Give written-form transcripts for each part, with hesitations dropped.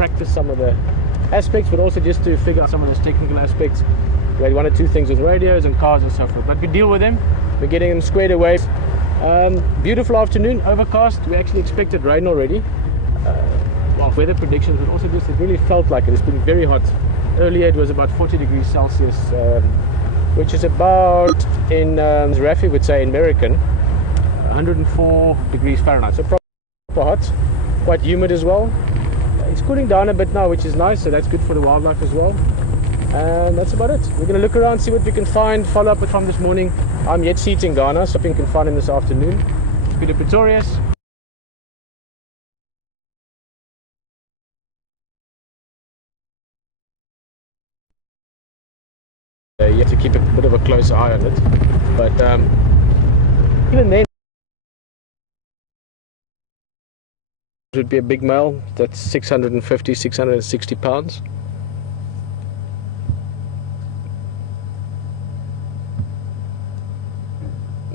practice some of the aspects, but also just to figure out some of those technical aspects. We had one or two things with radios and cars and so forth, but we deal with them. We're getting them squared away. Beautiful afternoon, overcast. We actually expected rain already. Well, weather predictions, but also just it really felt like it. It's been very hot. Earlier it was about 40 degrees Celsius, which is about, in Rafi would say, American, 104 degrees Fahrenheit. So proper hot, quite humid as well. It's cooling down a bit now, which is nice, so that's good for the wildlife as well. And that's about it. We're going to look around, see what we can find, follow up with from this morning. I'm yet seating Ghana, so I think we can find him this afternoon. Peter Pretorius. You have to keep a bit of a close eye on it. But even then, it would be a big male. That's 650, 660 pounds.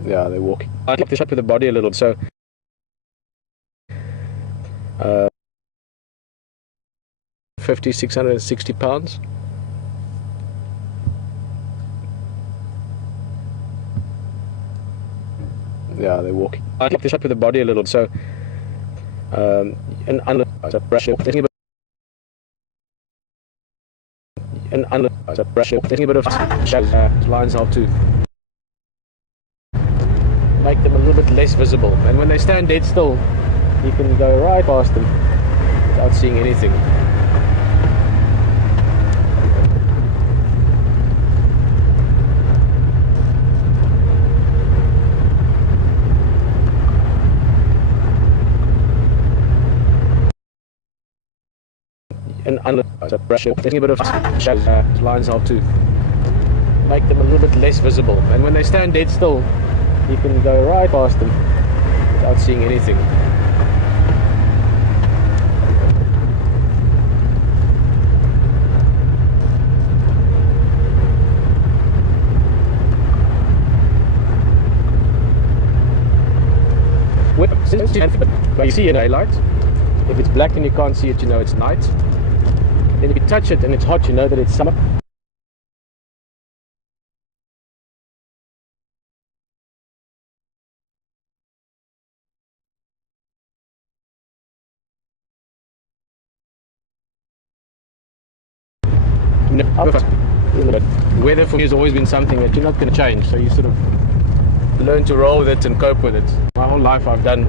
Yeah, they're walking. I'd like to shut with the body a little, so 50, 660 pounds. Yeah, they're walking. I'd like to shut with the body a little, so and under pressure. Taking a bit of lines help to make them a little bit less visible, and when they stand dead still, you can go right past them without seeing anything. And under pressure, taking a bit of lines help to make them a little bit less visible, and when they stand dead still, you can go right past them without seeing anything. Well, you see in daylight. If it's black and you can't see it, you know it's night. Then if you touch it and it's hot, you know that it's summer. Weather for me has always been something that you're not going to change, so you sort of learn to roll with it and cope with it. My whole life I've done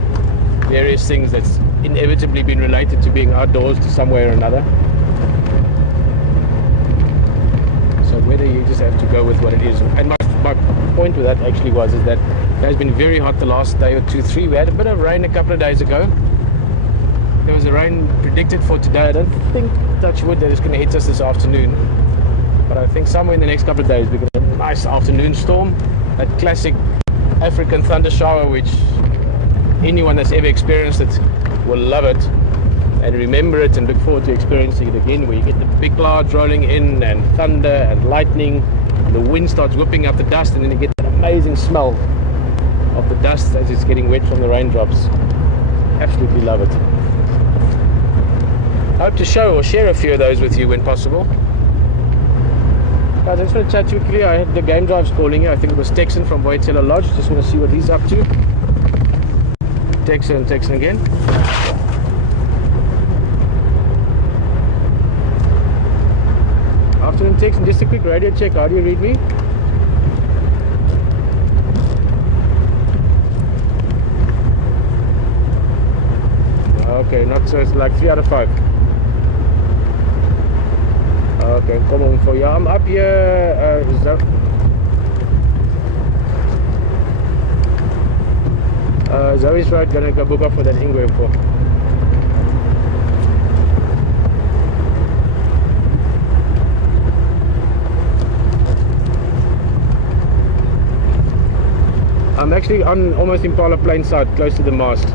various things that's inevitably been related to being outdoors to some way or another. So whether you just have to go with what it is. And my point with that actually was is that it has been very hot the last day or two, three. We had a bit of rain a couple of days ago. There was a rain predicted for today. I don't think, touch wood, that it's going to hit us this afternoon. But I think somewhere in the next couple of days we're going to have a nice afternoon storm. That classic African thunder shower, which anyone that's ever experienced it will love it and remember it and look forward to experiencing it again, where you get the big clouds rolling in and thunder and lightning, and the wind starts whipping up the dust, and then you get that amazing smell of the dust as it's getting wet from the raindrops. Absolutely love it. I hope to show or share a few of those with you when possible. Guys, I just want to chat to you quickly. I had the game drives calling you. I think it was Texan from Boytella Lodge. Just want to see what he's up to. Texan again. Afternoon, Texan. Just a quick radio check. How do you read me? Okay, not so. It's like 3 out of 5. Okay, come on for you. I'm up here. Zoe's right, gonna go book up for that Ingwe for. I'm actually on almost Impala Plain side, close to the mast.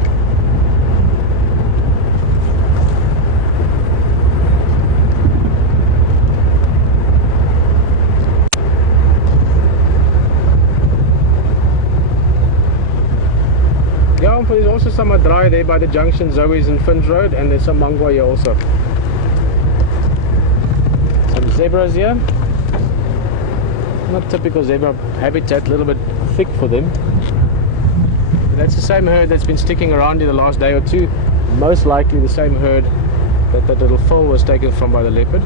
Yeah, there's also some dry there by the junction, Zoe's and Finns Road, and there's some mangwa here also. zebras here. Not typical zebra habitat, a little bit thick for them. But that's the same herd that's been sticking around in the last day or two. Most likely the same herd that that little foal was taken from by the leopard.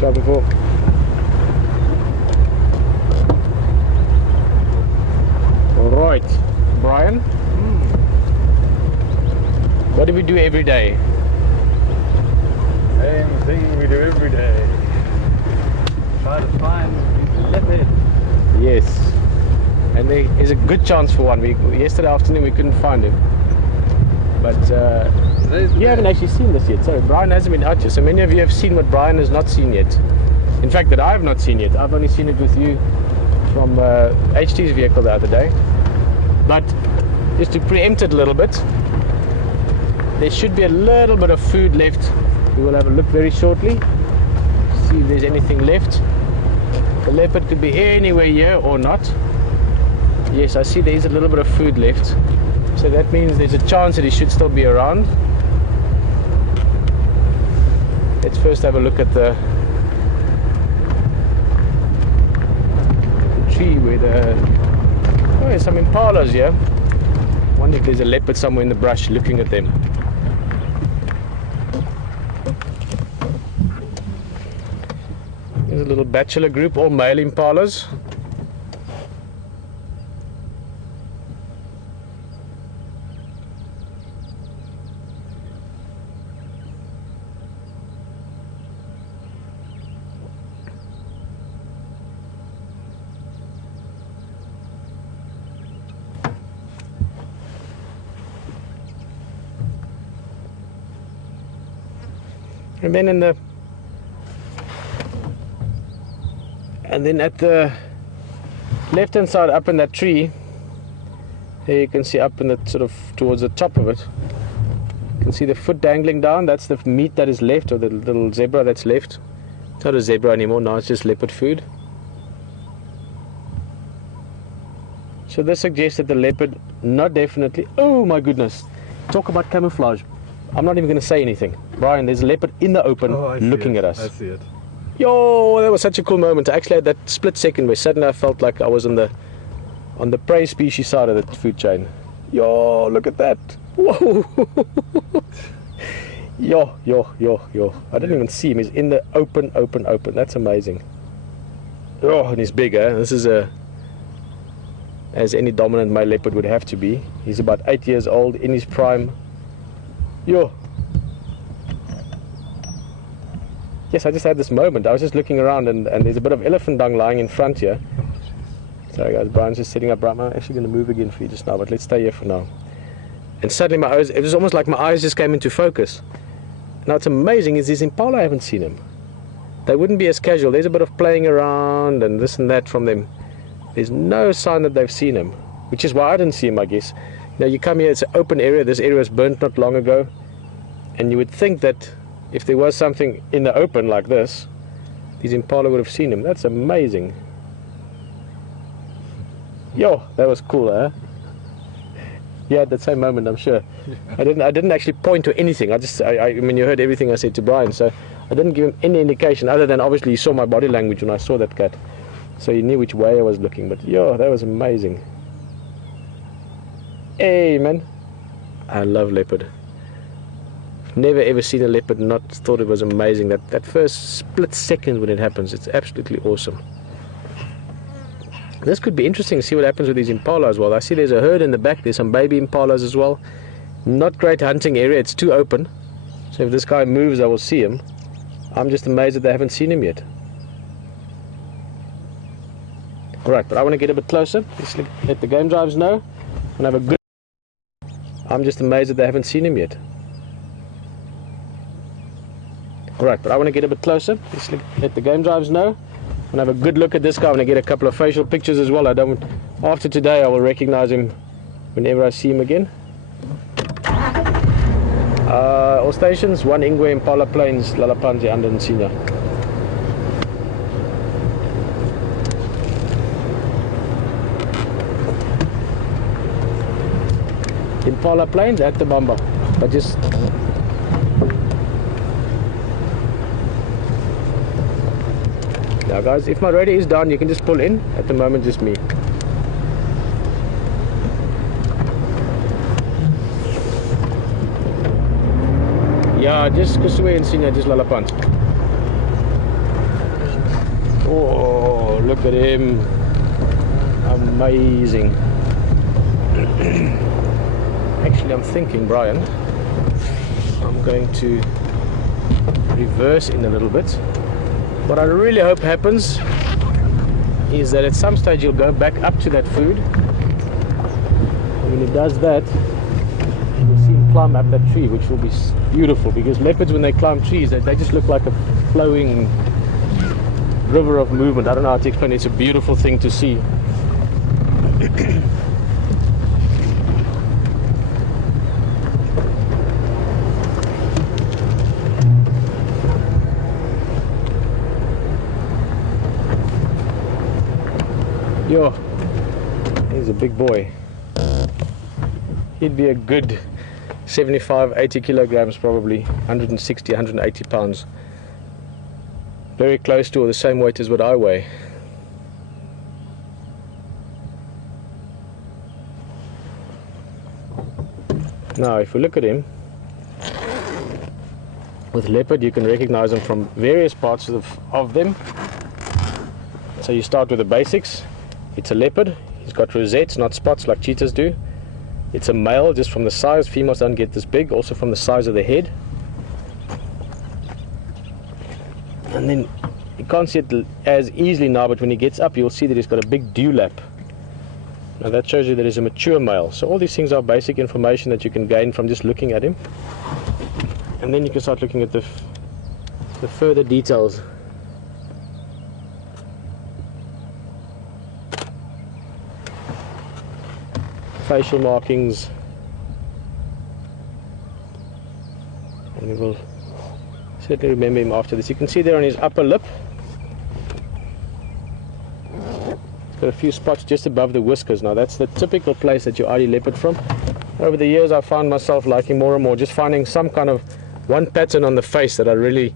Shot before. Alright, Brian. What do we do every day? Same thing we do every day. Try to find leopard. Yes. And there is a good chance for one. Yesterday afternoon we couldn't find him. But you haven't actually seen this yet. Sorry, Brian hasn't been out yet. So many of you have seen what Brian has not seen yet. In fact, that I have not seen yet. I've only seen it with you from HT's vehicle the other day. But just to preempt it a little bit, there should be a little bit of food left. We will have a look very shortly, see if there's anything left. The leopard could be anywhere here or not. Yes, I see there is a little bit of food left. So that means there's a chance that he should still be around. Let's first have a look at the tree where oh, there's some impalas here. I wonder if there's a leopard somewhere in the brush looking at them. There's a little bachelor group, all male impalas. And then at the left hand side, up in that tree, there you can see up in the sort of towards the top of it, you can see the foot dangling down. That's the meat that is left, or the little zebra that's left. It's not a zebra anymore, now it's just leopard food. So this suggests that the leopard, not definitely, oh my goodness, talk about camouflage. I'm not even going to say anything. Brian, there's a leopard in the open looking at us. I see it. Yo, that was such a cool moment. I actually had that split second where suddenly I felt like I was on the prey species side of the food chain. Yo, look at that. Whoa. Yo. I didn't even see him. He's in the open. That's amazing. Oh, and he's big, eh? This is as any dominant male leopard would have to be. He's about 8 years old, in his prime. Yo. Yes, I just had this moment. I was just looking around and there's a bit of elephant dung lying in front here. Sorry guys, Brian's just sitting up right now. I'm actually going to move again for you just now, but let's stay here for now. And suddenly my eyes, it was almost like my eyes just came into focus. Now what's amazing is these impala, I haven't seen them. They wouldn't be as casual. There's a bit of playing around and this and that from them. There's no sign that they've seen him, which is why I didn't see him, I guess. Now you come here, it's an open area. This area was burnt not long ago. And you would think that if there was something in the open like this, these impala would have seen him. That's amazing. Yo, that was cool, eh? Yeah, at that same moment, I'm sure. I didn't actually point to anything. I mean, you heard everything I said to Brian, so I didn't give him any indication other than obviously he saw my body language when I saw that cat. So he knew which way I was looking. But yo, that was amazing. Hey, man. I love leopard. Never ever seen a leopard not thought it was amazing. That first split second when it happens, it's absolutely awesome. This could be interesting to see what happens with these impala as well. I see there's a herd in the back. There's some baby impalas as well. Not great hunting area. It's too open. So if this guy moves, I will see him. I'm just amazed that they haven't seen him yet. Alright, but I want to get a bit closer. Just let the game drives know. And have a good... I'm just amazed that they haven't seen him yet. Alright, but I want to get a bit closer. Just let the game drives know. And have a good look at this guy. I want to get a couple of facial pictures as well. After today, I will recognize him whenever I see him again. All stations, 1 Ingwe Impala Plains, Lalapanje, Under and Senior. Impala plains at the Bamba. But just now guys, if my radio is down, you can just pull in. At the moment, just me. Ja, just kesuwe en sien jy just lalapant. Oh, look at him. Amazing. Actually, I'm thinking, Brian, I'm going to reverse in a little bit. What I really hope happens is that at some stage you'll go back up to that food. And when he does that, you'll see him climb up that tree, which will be beautiful, because leopards, when they climb trees, they just look like a flowing river of movement. I don't know how to explain it. It's a beautiful thing to see. Yo, he's a big boy. He'd be a good 75-80 kilograms, probably 160-180 pounds. Very close to, or the same weight as what I weigh. Now if we look at him, with leopard you can recognize them from various parts of them. So you start with the basics. It's a leopard. He's got rosettes, not spots like cheetahs do. It's a male just from the size. Females don't get this big, also from the size of the head. And then you can't see it as easily now, but when he gets up you'll see that he's got a big dewlap. Now that shows you that he's a mature male. So all these things are basic information that you can gain from just looking at him. And then you can start looking at the further details. Facial markings, and we will certainly remember him after this. You can see there on his upper lip, he's got a few spots just above the whiskers. Now that's the typical place that you ID leopard from. Over the years I found myself liking more and more just finding some kind of one pattern on the face that I really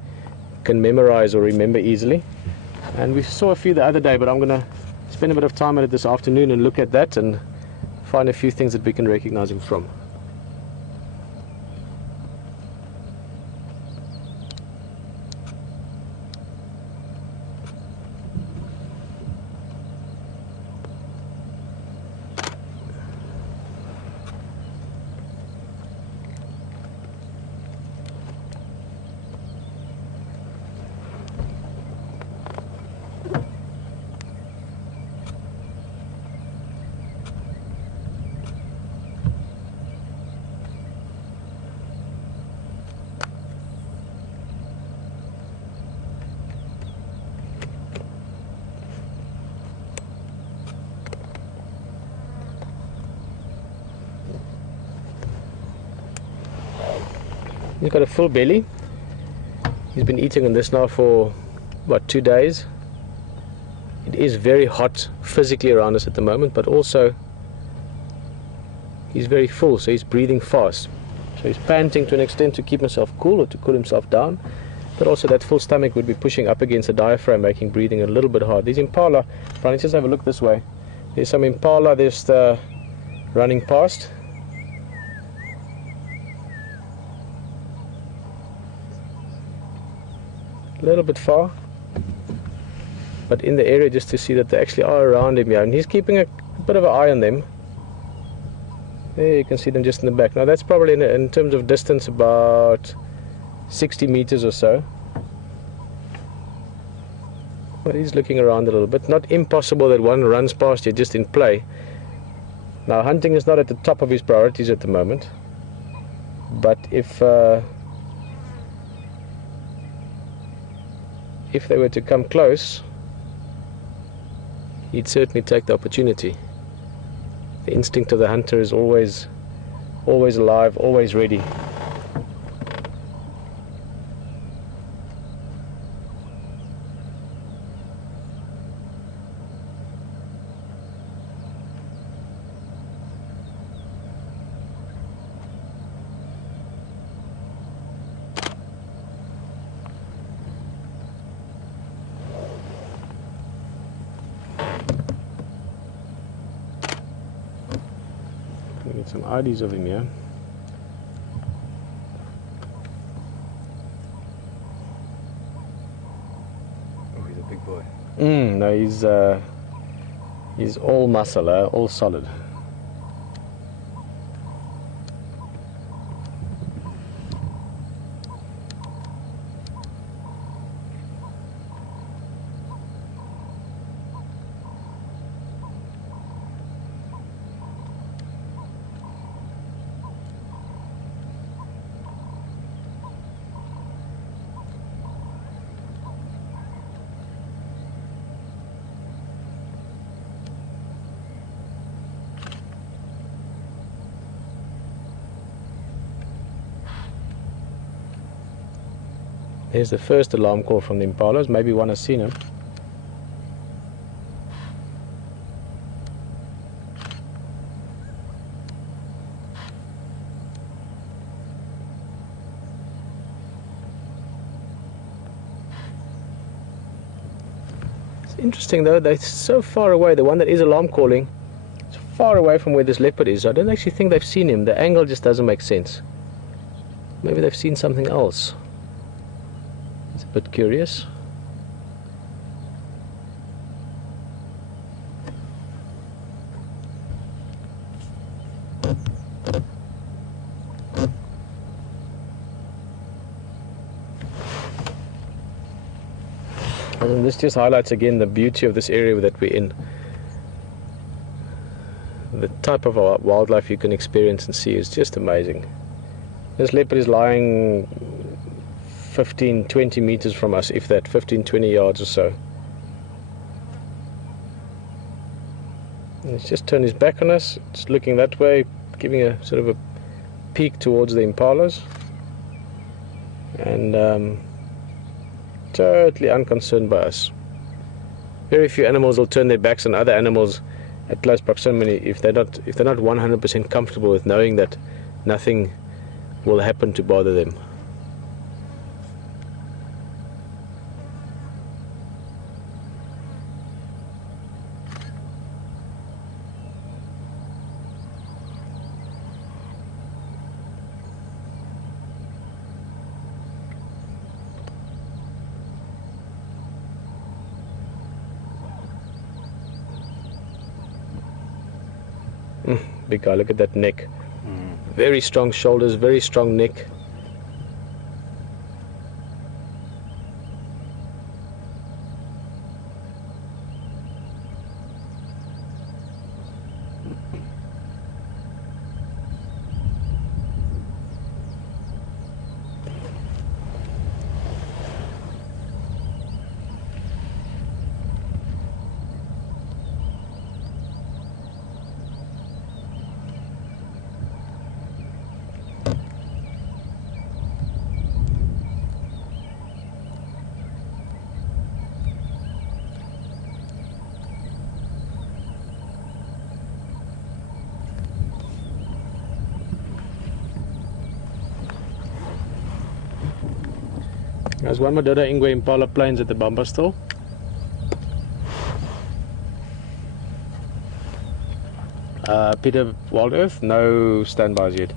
can memorize or remember easily. And we saw a few the other day, but I'm going to spend a bit of time at it this afternoon and look at that and find a few things that we can recognize him from. He's got a full belly. He's been eating on this now for about 2 days. It is very hot physically around us at the moment, but also he's very full, so he's breathing fast. So he's panting to an extent to keep himself cool or to cool himself down, but also that full stomach would be pushing up against the diaphragm, making breathing a little bit hard. These impala, let's just have a look this way. There's some impala just running past. A little bit far, but in the area, just to see that they actually are around him here, and he's keeping a bit of an eye on them. There you can see them just in the back. Now that's probably in terms of distance about 60 meters or so, but he's looking around a little bit. Not impossible that one runs past you just in play. Now hunting is not at the top of his priorities at the moment, but if they were to come close, he'd certainly take the opportunity. The instinct of the hunter is always alive, always ready. Got some IDs of him here. Oh, he's a big boy. No, he's all muscle, all solid. Here's the first alarm call from the impalas. Maybe one has seen him. It's interesting though, they're so far away. The one that is alarm calling is far away from where this leopard is. I don't actually think they've seen him. The angle just doesn't make sense. Maybe they've seen something else. It's a bit curious. And this just highlights again the beauty of this area that we're in. The type of wildlife you can experience and see is just amazing. This leopard is lying 15-20 meters from us, if that, 15-20 yards or so. And he's just turned his back on us. It's looking that way, giving a sort of a peek towards the impalas, and totally unconcerned by us. Very few animals will turn their backs on other animals at close proximity if they're not 100% comfortable with knowing that nothing will happen to bother them. Big guy, look at that neck. Very strong shoulders, very strong neck. There's one Madoda Ingwe Impala plains at the bumper still. Peter, Wild Earth, no standbys yet.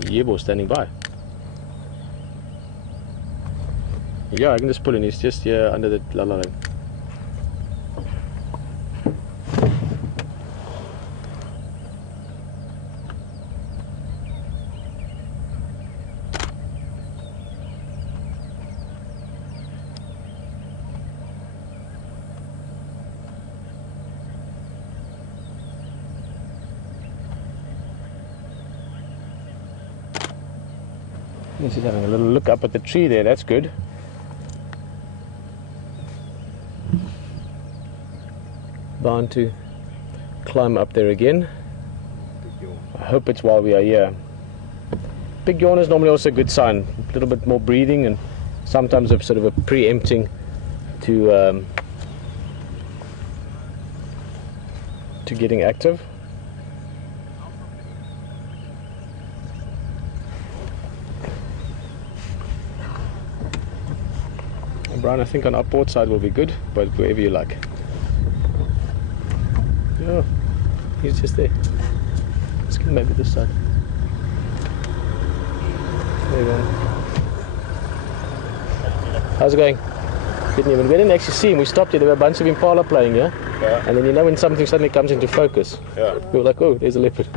Yebo standing by. Yeah, I can just pull in. He's just here under the la line. He's just having a little look up at the tree there. That's good. Bound to climb up there again. I hope it's while we are here. Big yawn is normally also a good sign. A little bit more breathing and sometimes a sort of a preempting to getting active. Brian, I think on our port side will be good, but wherever you like. Oh, he's just there. Let's get maybe this side. There you go. How's it going? We didn't actually see him. We stopped here. There were a bunch of impala playing here. Yeah. And then you know when something suddenly comes into focus. Yeah. We were like, oh, there's a leopard.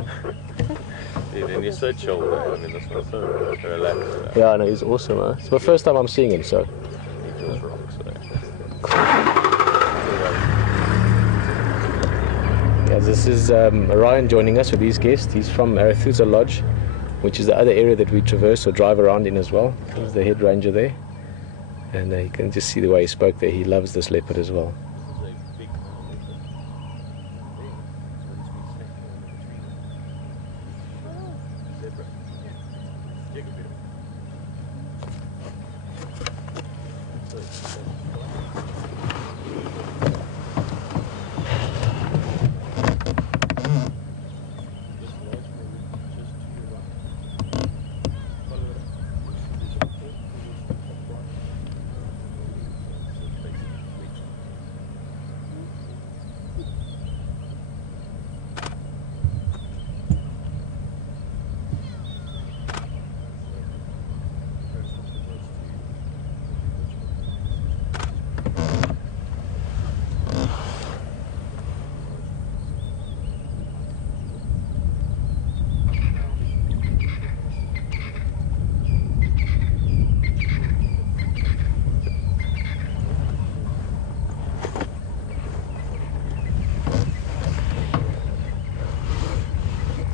Dude, and you're so chill with it. I mean, this one's so relaxed. Yeah, I know, he's awesome. Huh? It's the first time I'm seeing him, so. He just rocks with it. Yeah, this is Ryan joining us with his guest. He's from Arathusa Lodge, which is the other area that we traverse or drive around in as well. He's the head ranger there. And you can just see the way he spoke there. He loves this leopard as well.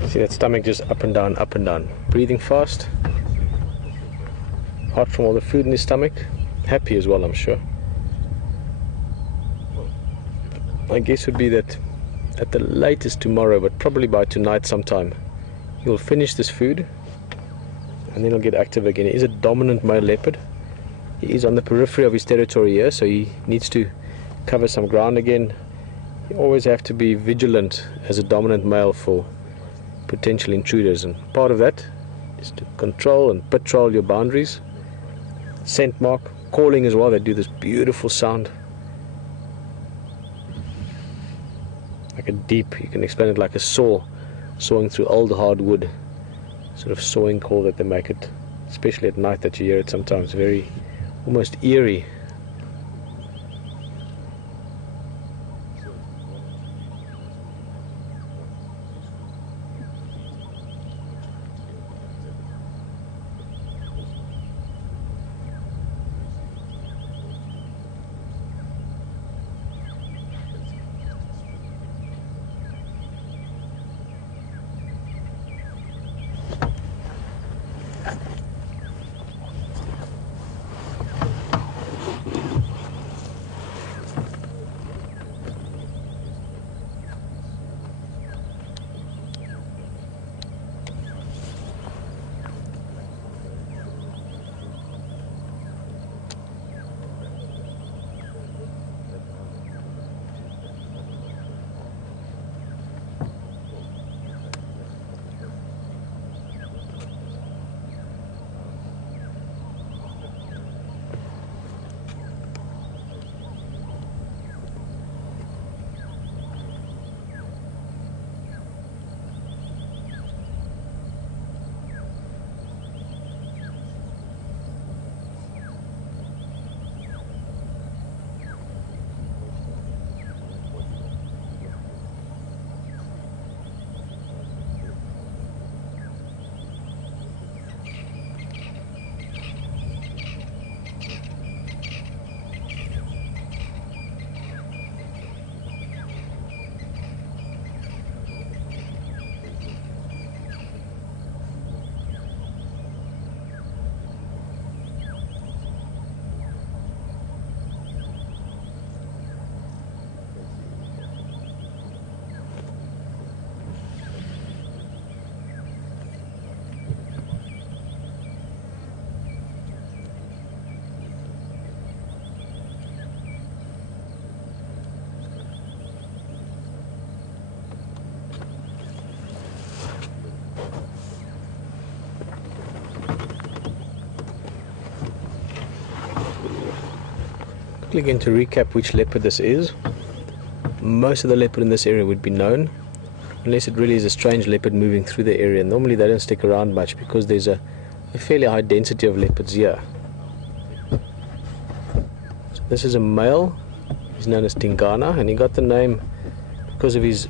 See that stomach just up and down, up and down. Breathing fast. Hot from all the food in his stomach. Happy as well, I'm sure. My guess would be that at the latest tomorrow, but probably by tonight sometime, he'll finish this food and then he'll get active again. He is a dominant male leopard. He is on the periphery of his territory here, so he needs to cover some ground again. You always have to be vigilant as a dominant male for potential intruders, and part of that is to control and patrol your boundaries. Scent mark, calling as well. They do this beautiful sound, like a deep, you can explain it like a saw sawing through old hard wood, sort of sawing call that they make it, especially at night that you hear it sometimes, very almost eerie. Quickly going to recap which leopard this is. most of the leopard in this area would be known, unless it really is a strange leopard moving through the area. Normally they don't stick around much because there's a fairly high density of leopards here. So this is a male. He's known as Tingana, and he got the name because of his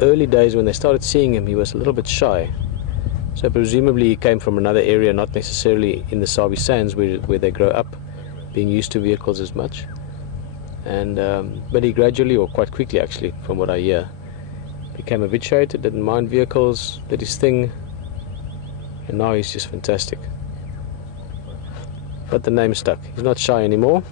early days. When they started seeing him, he was a little bit shy. So presumably he came from another area, not necessarily in the Sabi Sands where they grow up, being used to vehicles as much. And but he gradually, or quite quickly actually, from what I hear, became habituated, didn't mind vehicles, did his thing, and now he's just fantastic. But the name stuck. He's not shy anymore.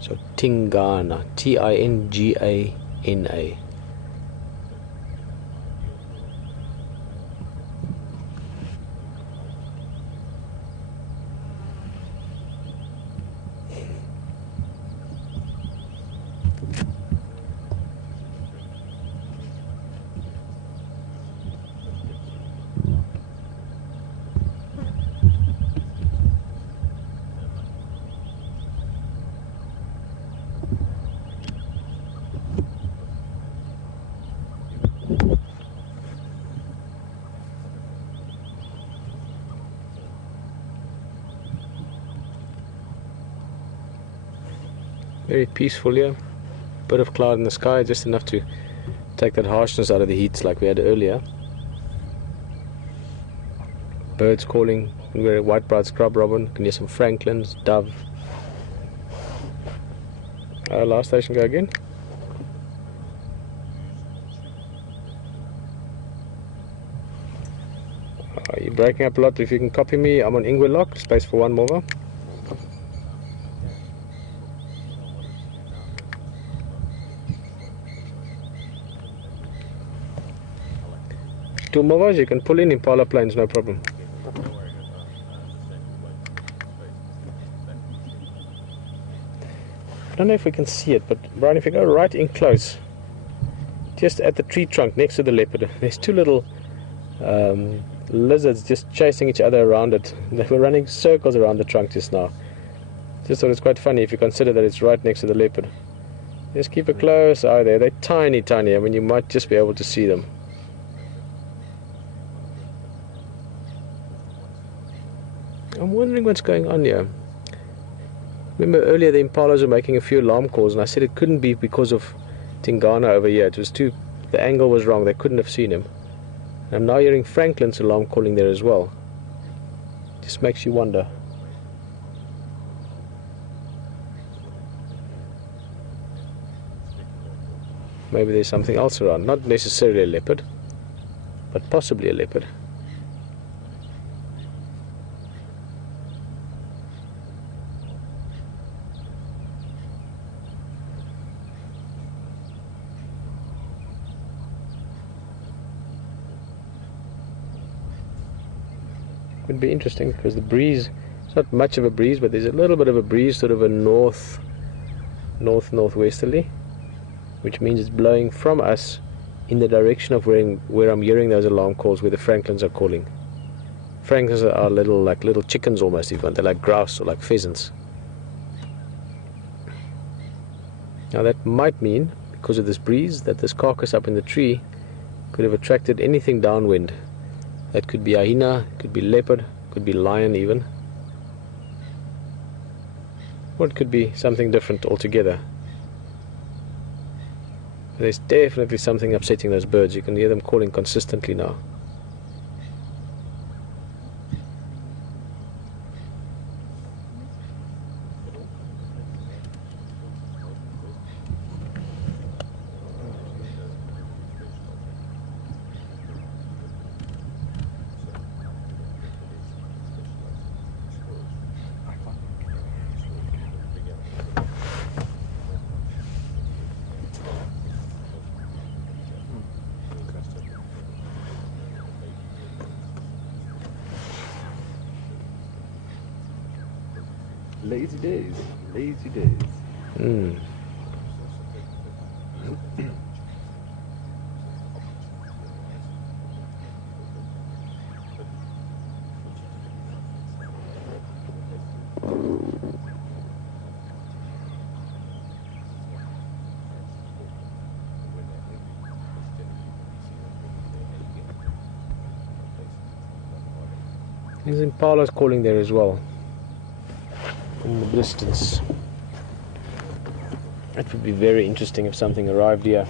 So Tingana, Tingana. Very peaceful here. Bit of cloud in the sky, just enough to take that harshness out of the heat like we had earlier. Birds calling, white-browed scrub robin, can hear some francolins, dove. Last station, go again. You're breaking up a lot. If you can copy me, I'm on Ingwe Lock, space for one more. Two movers, you can pull in Impala planes, no problem. I don't know if we can see it, but Brian, if you go right in close, just at the tree trunk next to the leopard, there's two little lizards just chasing each other around it. They were running circles around the trunk just now. Just thought it's quite funny if you consider that it's right next to the leopard. Just keep a close eye there. They're tiny, tiny. I mean, you might just be able to see them. I'm wondering what's going on here. Remember earlier the impalas were making a few alarm calls, and I said it couldn't be because of Tingana over here. It was the angle was wrong. They couldn't have seen him. And I'm now hearing Franklin's alarm calling there as well. Just makes you wonder. Maybe there's something else around. Not necessarily a leopard, but possibly a leopard. Would be interesting because the breeze, it's not much of a breeze, but there's a little bit of a breeze, sort of a northwesterly, which means it's blowing from us in the direction of where I'm hearing those alarm calls, where the francolins are calling. Francolins are little chickens almost, if you want. They're like grouse or like pheasants. Now that might mean, because of this breeze, that this carcass up in the tree could have attracted anything downwind. That could be hyena, could be leopard, could be lion even. Or it could be something different altogether. There's definitely something upsetting those birds. You can hear them calling consistently now. Lazy days, lazy days. There's impalas calling there as well, in the distance. It would be very interesting if something arrived here.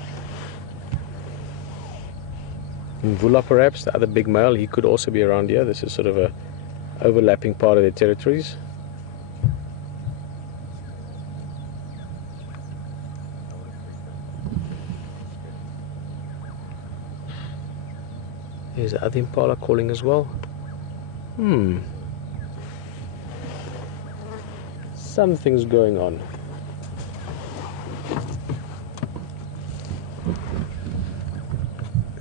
Mvula perhaps, the other big male, he could also be around here. This is sort of a overlapping part of their territories. There's the other impala calling as well. Something's going on.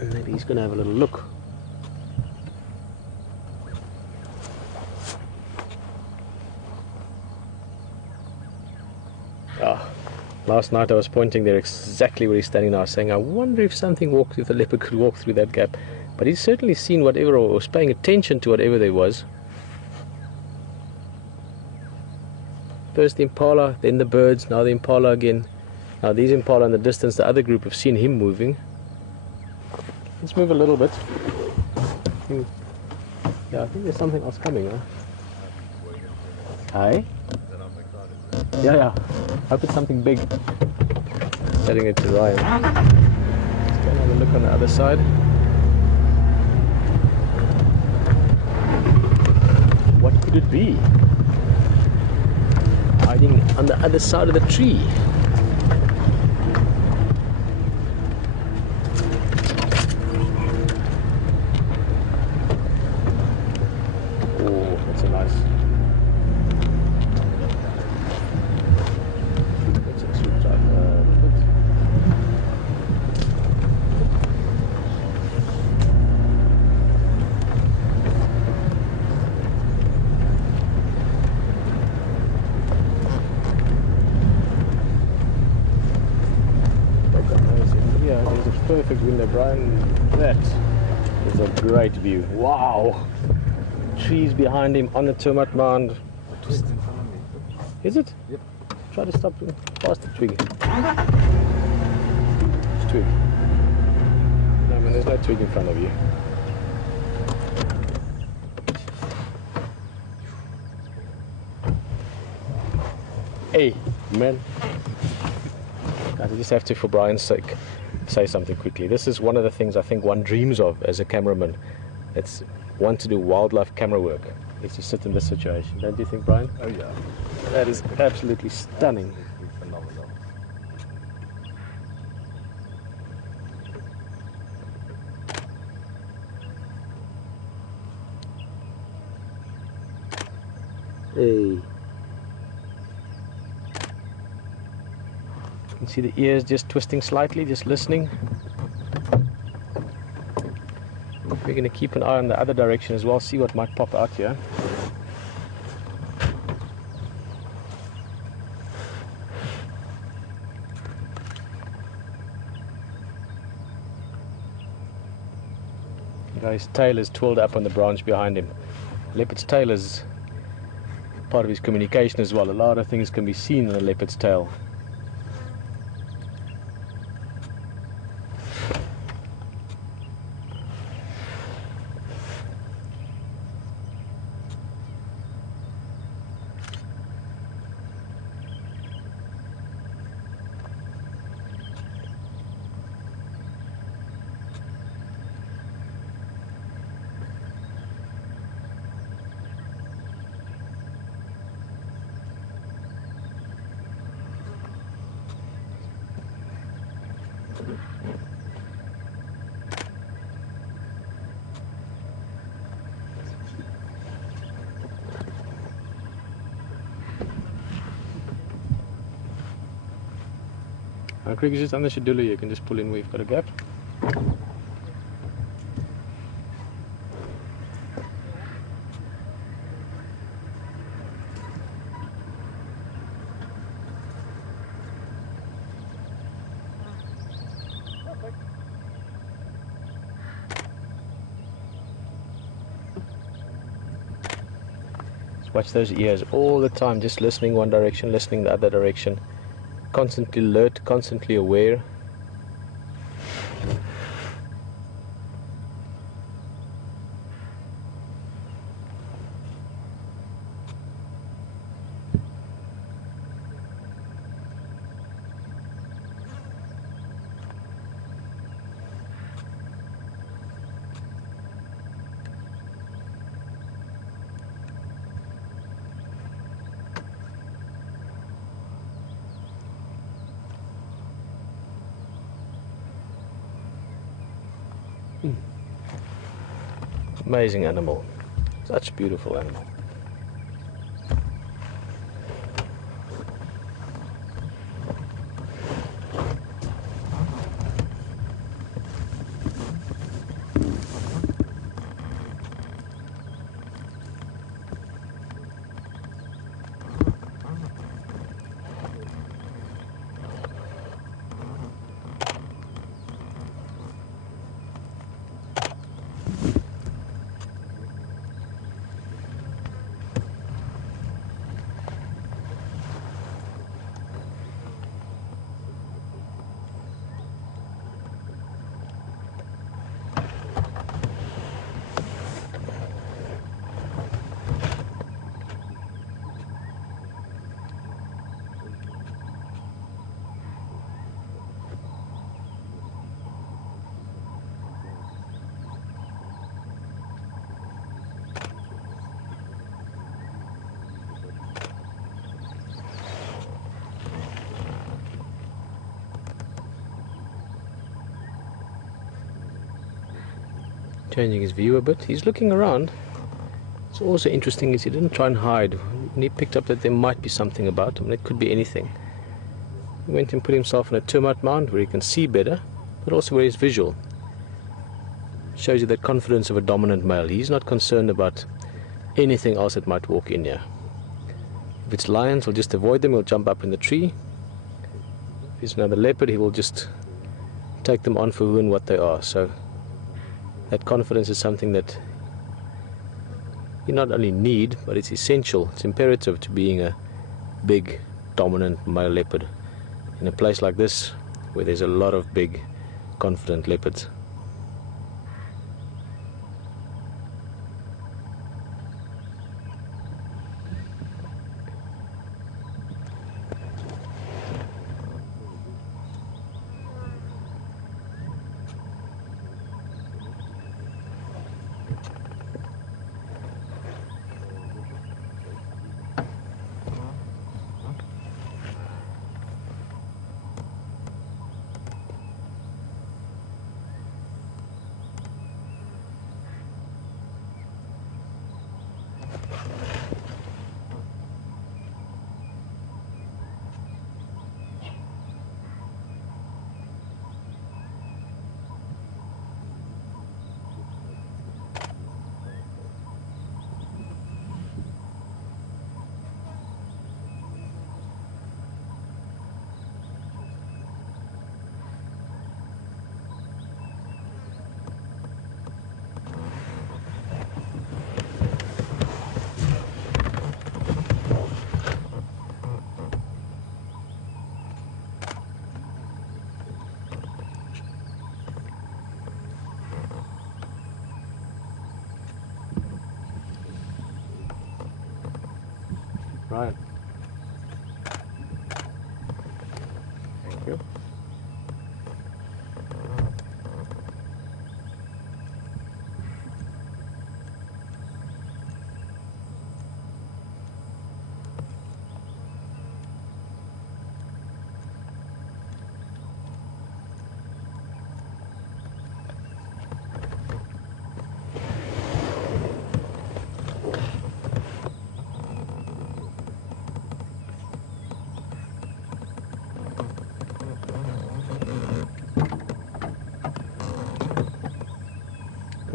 Maybe he's going to have a little look. Last night I was pointing there exactly where he's standing now, saying, I wonder if the leopard could walk through that gap. But he's certainly seen whatever, or was paying attention to whatever there was. First the impala, then the birds, now the impala again. Now these impala in the distance, the other group have seen him moving. Let's move a little bit. Yeah, I think there's something else coming, huh? Hi? Yeah. Hope it's something big. Setting it to Ryan. Let's go and have a look on the other side. What could it be? Hiding on the other side of the tree. Oh, that's a nice. That's a sweet drive. There's a perfect window, Brian. That is a great view. Wow! Trees behind him on the termite mound. Just in front of me. Is it? Yep. Try to stop past the twig. Twig. No, man, there's no twig in front of you. Hey, man. Guys, I just have to, for Brian's sake, say something quickly. This is one of the things I think one dreams of as a cameraman. It's want to do wildlife camera work. Is to sit in this situation. Don't you think, Brian? Oh yeah. That is absolutely stunning. Phenomenal. Hey. You can see the ears just twisting slightly, just listening. We're going to keep an eye on the other direction as well, see what might pop out here. The guy's tail is twirled up on the branch behind him. Leopard's tail is part of his communication as well. A lot of things can be seen in a leopard's tail. Craig is just under Shadula, you can just pull in where you've got a gap. Just watch those ears all the time, just listening one direction, listening the other direction. Constantly alert, constantly aware. Amazing animal. Such a beautiful animal. Changing his view a bit. He's looking around. It's also interesting is he didn't try and hide. When he picked up that there might be something about him, it could be anything. He went and put himself in a termite mound where he can see better, but also where he's visual. Shows you the confidence of a dominant male. He's not concerned about anything else that might walk in here. If it's lions, he'll just avoid them. He'll jump up in the tree. If it's another leopard, he will just take them on for who and what they are. So that confidence is something that you not only need, but it's essential, it's imperative to being a big, dominant male leopard in a place like this where there's a lot of big, confident leopards. Right. Thank you.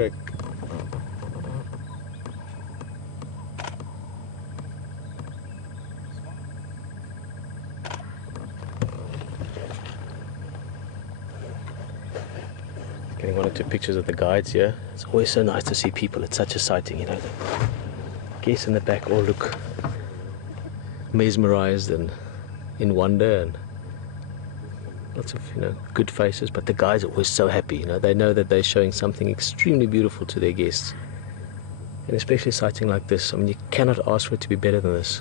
Great. Getting one or two pictures of the guides here. It's always so nice to see people at such a sighting, you know. The guests in the back all look mesmerized and in wonder and lots of, you know, good faces, but the guides are always so happy, you know. They know that they're showing something extremely beautiful to their guests. And especially a sighting like this, I mean, you cannot ask for it to be better than this.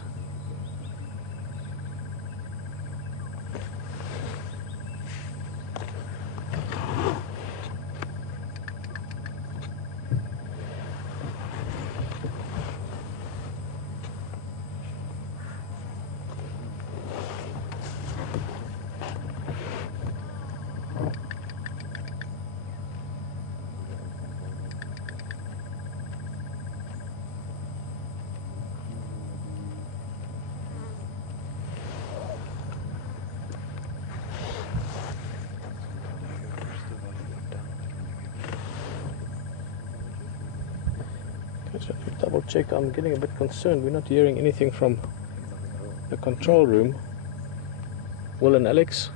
Let's double check. I'm getting a bit concerned. We're not hearing anything from the control room. Will and Alex,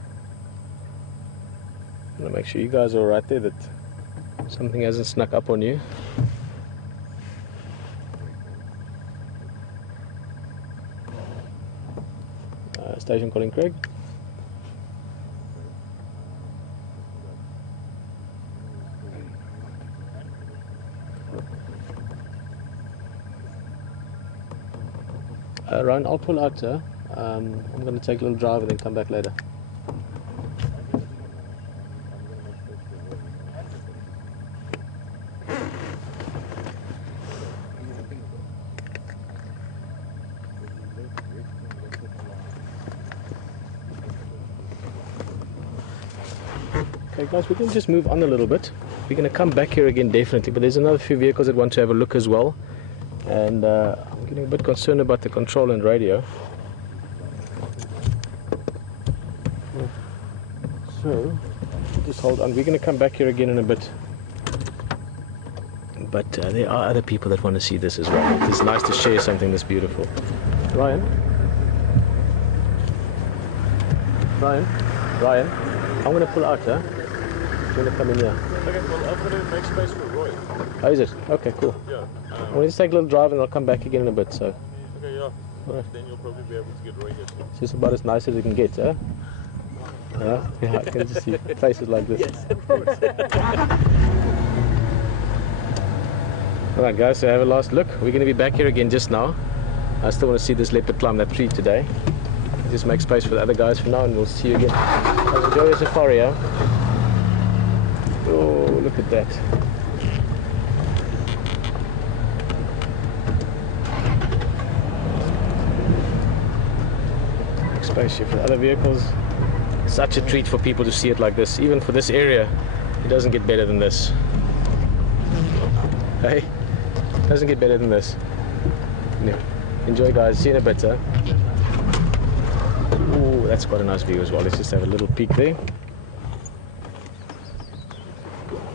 I want to make sure you guys are alright there, that something hasn't snuck up on you. Station calling Craig. Ryan, I'll pull out, sir. I'm going to take a little drive and then come back later. Okay guys, we can just move on a little bit. We're going to come back here again definitely, but there's another few vehicles that want to have a look as well. And I'm getting a bit concerned about the control and radio. So, just hold on. We're going to come back here again in a bit. But there are other people that want to see this as well. It's nice to share something this beautiful. Ryan? Ryan? I'm going to pull out, huh? You're going to come in here. Okay, well, I'm going to make space for Roy. Oh, is it? Okay, cool. Yeah. I'm going to just take a little drive and I'll come back again in a bit, so. Okay, yeah. Right. Then you'll probably be able to get Roy here too. It's just about as nice as it can get, huh? Yeah, I can just see places like this. Yes, of course. Alright guys, so have a last look. We're going to be back here again just now. I still want to see this leopard climb that tree today. Just make space for the other guys for now and we'll see you again. Guys, enjoy your safari, huh? Oh, look at that. Make space here for the other vehicles. Such a treat for people to see it like this. Even for this area, it doesn't get better than this. Hey, it doesn't get better than this. Anyway, enjoy guys, see you in a bit, huh? Ooh, that's quite a nice view as well. Let's just have a little peek there.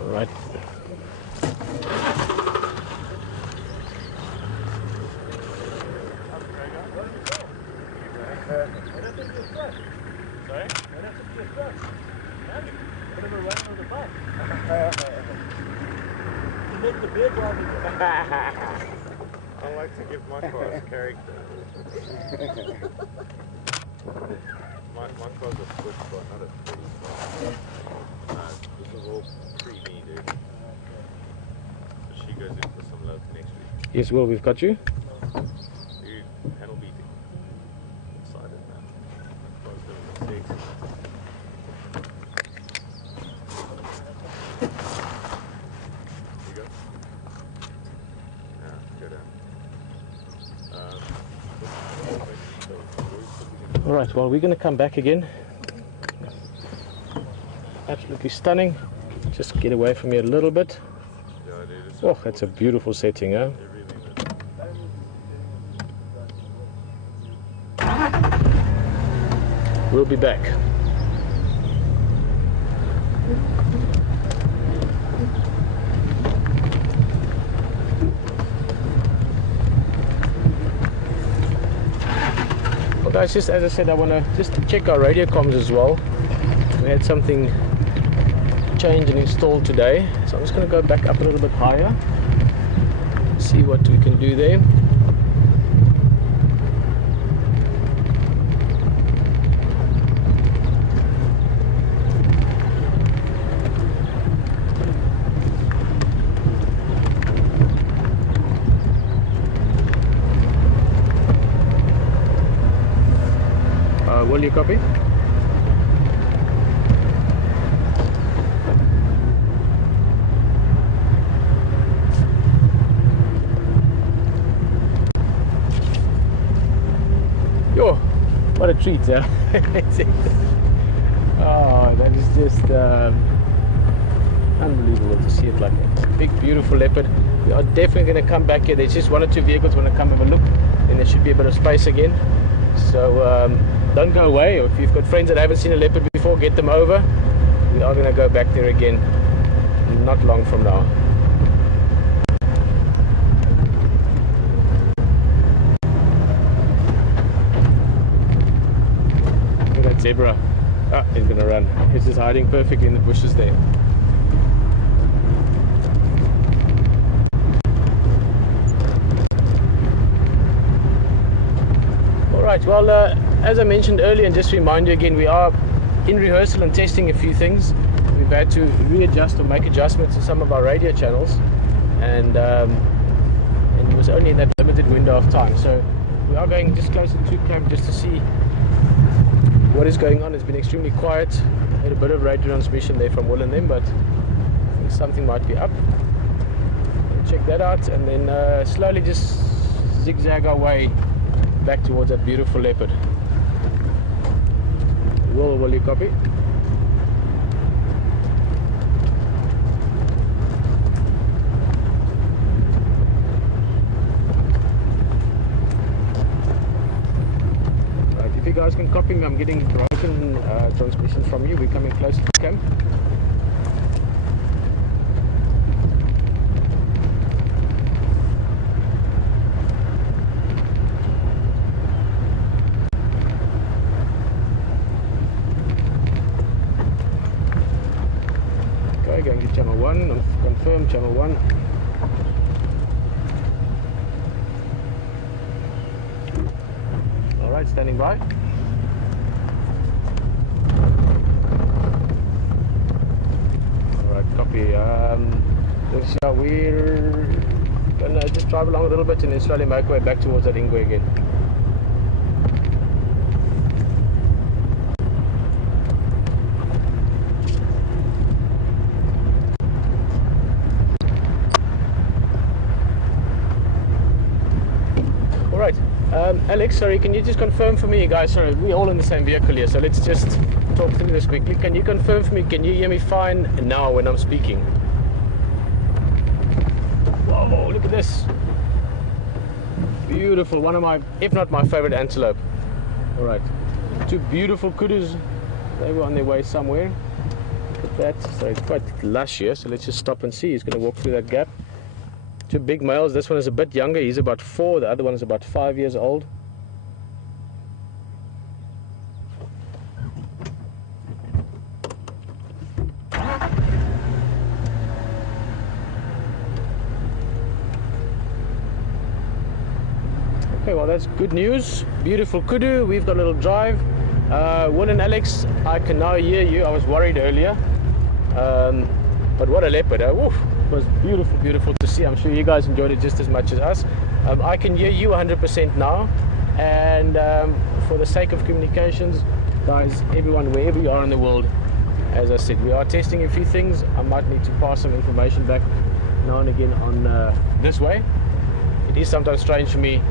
Alright. I like to give my car's character. my car's a sports car, not a pretty car. This is all pre-me, dude. So she goes in for some love next week. Yes, Will, we've got you. Dude, panel beating. Excited, man. My car's doing the 6. Alright, well, we're going to come back again. Absolutely stunning. Just get away from here a little bit. Oh, that's a beautiful setting, huh? We'll be back. Well guys, just as I said, I want to just check our radio comms as well. We had something changed and installed today, so I'm just going to go back up a little bit higher, see what we can do there. Will you copy? Yo, what a treat, huh? Oh, that is just unbelievable to see it like that. Big, beautiful leopard. We are definitely going to come back here. There's just 1 or 2 vehicles want to come have a look, and there should be a bit of space again. So don't go away. If you've got friends that haven't seen a leopard before, get them over. We are going to go back there again not long from now. that zebra. Ah, he's gonna run. He's just hiding perfectly in the bushes there. Alright, well, as I mentioned earlier, and just to remind you again, we are in rehearsal and testing a few things. We've had to readjust or make adjustments to some of our radio channels, and it was only in that limited window of time. So we are going just closer to camp just to see what is going on. It's been extremely quiet. Had a bit of radio transmission there from Will and them, but I think something might be up. We'll check that out, and then slowly just zigzag our way back towards that beautiful leopard. Will you copy? Right, if you guys can copy me, I'm getting broken transmission from you. We're coming close to camp. Going to channel 1, confirm channel 1. Alright, standing by. Alright, copy. We're gonna just drive along a little bit and then slowly make our way back towards that Ingwe again. Alex, sorry, can you just confirm for me, guys? Sorry, we're all in the same vehicle here, so let's just talk through this quickly. Can you confirm for me, can you hear me fine now when I'm speaking? Whoa, look at this. Beautiful, one of my, if not my favorite antelope. Alright, two beautiful kudus. They were on their way somewhere. Look at that, so it's quite lush here, so let's just stop and see. He's going to walk through that gap. Two big males. This one is a bit younger. He's about 4. The other one is about 5 years old. Okay, well, that's good news. Beautiful kudu. We've got a little drive. Will and Alex, I can now hear you. I was worried earlier. But what a leopard. Woof. It was beautiful, beautiful to see. I'm sure you guys enjoyed it just as much as us. I can hear you 100% now, and for the sake of communications, guys, everyone, wherever you are in the world, as I said, we are testing a few things. I might need to pass some information back now and again on this way. It is sometimes strange for me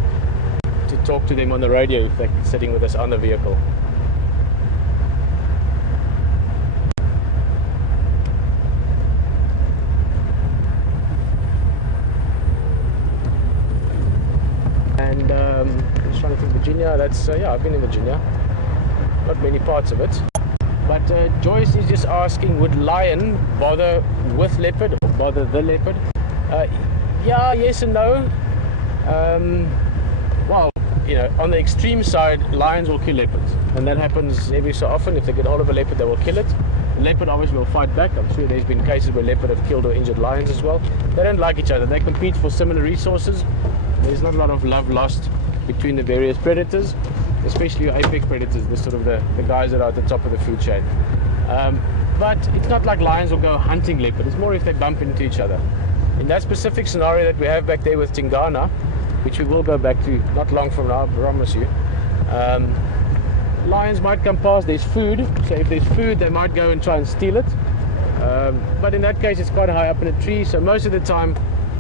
to talk to them on the radio if they're sitting with us on the vehicle. And I'm just trying to think, Virginia, that's, yeah, I've been in Virginia, not many parts of it. But Joyce is just asking, would lion bother with leopard or bother the leopard? Yeah, yes and no. Well, you know, on the extreme side, lions will kill leopards, and that happens every so often. If they get hold of a leopard, they will kill it. The leopard obviously will fight back. I'm sure there's been cases where leopard have killed or injured lions as well. They don't like each other. They compete for similar resources. There's not a lot of love lost between the various predators, especially your apex predators, the sort of the guys that are at the top of the food chain. But it's not like lions will go hunting leopard. It's more if they bump into each other. In that specific scenario that we have back there with Tingana, which we will go back to not long from now, I promise you, lions might come past. There's food, so if there's food, they might go and try and steal it. But in that case, it's quite high up in a tree, so most of the time,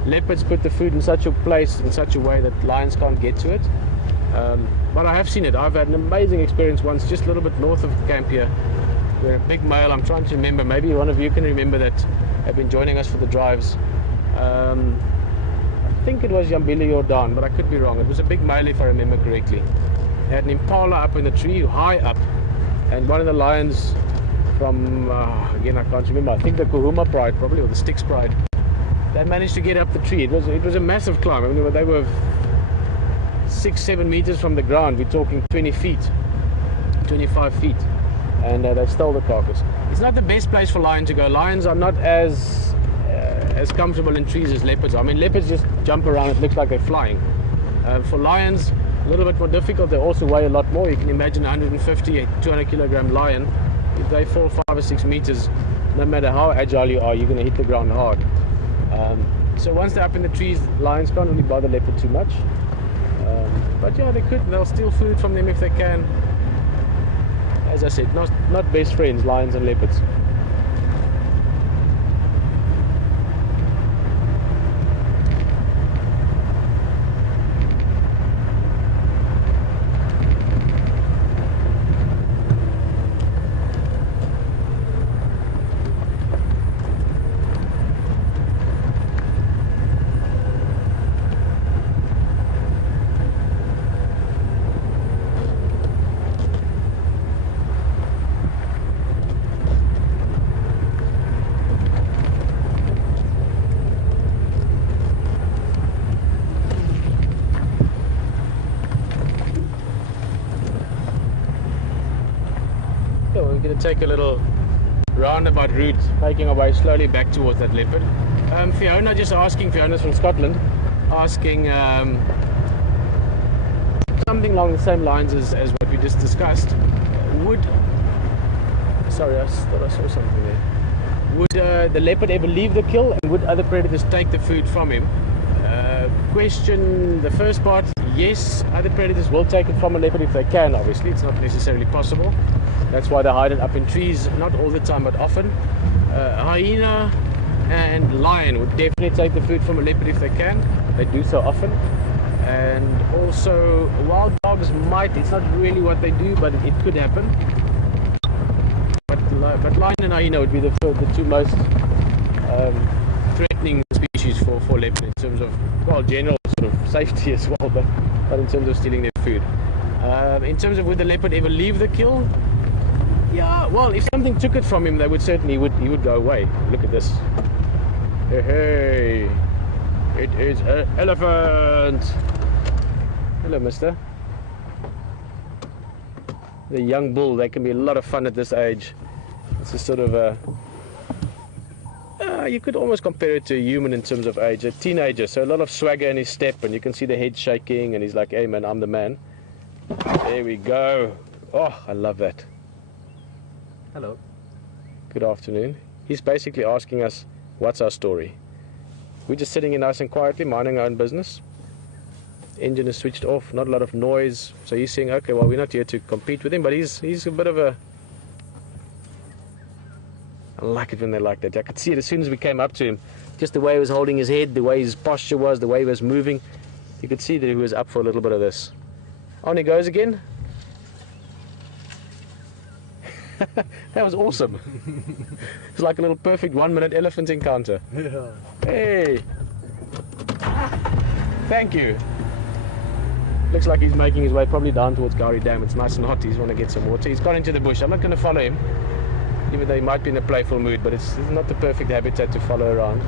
leopards put the food in such a place, in such a way that lions can't get to it. But I have seen it. I've had an amazing experience once, just a little bit north of camp here, where a big male, I'm trying to remember, maybe one of you can remember that have been joining us for the drives. I think it was Yambili or Dan, but I could be wrong. It was a big male if I remember correctly. They had an impala up in the tree, high up, and one of the lions from, again I can't remember, I think the Kuhuma pride probably, or the Styx pride, they managed to get up the tree. It was a massive climb. I mean, they were 6-7 meters from the ground. We're talking 20 feet, 25 feet. and they stole the carcass. It's not the best place for lion to go. Lions are not as comfortable in trees as leopards are. I mean, leopards just jump around, it looks like they're flying. For lions, a little bit more difficult. They also weigh a lot more. You can imagine a 150, 200 kilogram lion. If they fall 5 or 6 meters, no matter how agile you are, you're going to hit the ground hard. So once they're up in the trees, lions can't really bother leopard too much. But yeah, they'll steal food from them if they can. As I said, not best friends, lions and leopards. We're going to take a little roundabout route, making our way slowly back towards that leopard. Fiona, just asking, Fiona's from Scotland, asking something along the same lines as what we just discussed. Sorry, I thought I saw something there. Would the leopard ever leave the kill, and would other predators take the food from him? Question, the first part, yes, other predators will take it from a leopard if they can, obviously. It's not necessarily possible. That's why they hide it up in trees, not all the time, but often. Hyena and lion would definitely take the food from a leopard if they can. They do so often. And also, wild dogs might, it's not really what they do, but it could happen. But lion and hyena would be the two most threatening species for leopard in terms of, well, general sort of safety as well, but in terms of stealing their food. In terms of would the leopard ever leave the kill? Yeah, well, if something took it from him, they would certainly he would go away. Look at this. Hey, it is an elephant. Hello, mister. The young bull, they can be a lot of fun at this age. It's a sort of you could almost compare it to a human in terms of age, a teenager, so a lot of swagger in his step, and you can see the head shaking, and he's like, hey man, I'm the man. There we go. Oh, I love that. Hello. Good afternoon. He's basically asking us, what's our story? We're just sitting here nice and quietly, minding our own business. Engine is switched off, not a lot of noise. So he's saying, okay, well, we're not here to compete with him, but he's a bit of a... I like it when they're like that. I could see it as soon as we came up to him. Just the way he was holding his head, the way his posture was, the way he was moving. You could see that he was up for a little bit of this. On he goes again. That was awesome. It's like a little perfect 1-minute elephant encounter. Yeah. Hey! Thank you. Looks like he's making his way probably down towards Gowrie Dam. It's nice and hot. He's want to get some water. He's gone into the bush. I'm not going to follow him, even though he might be in a playful mood, but it's not the perfect habitat to follow around.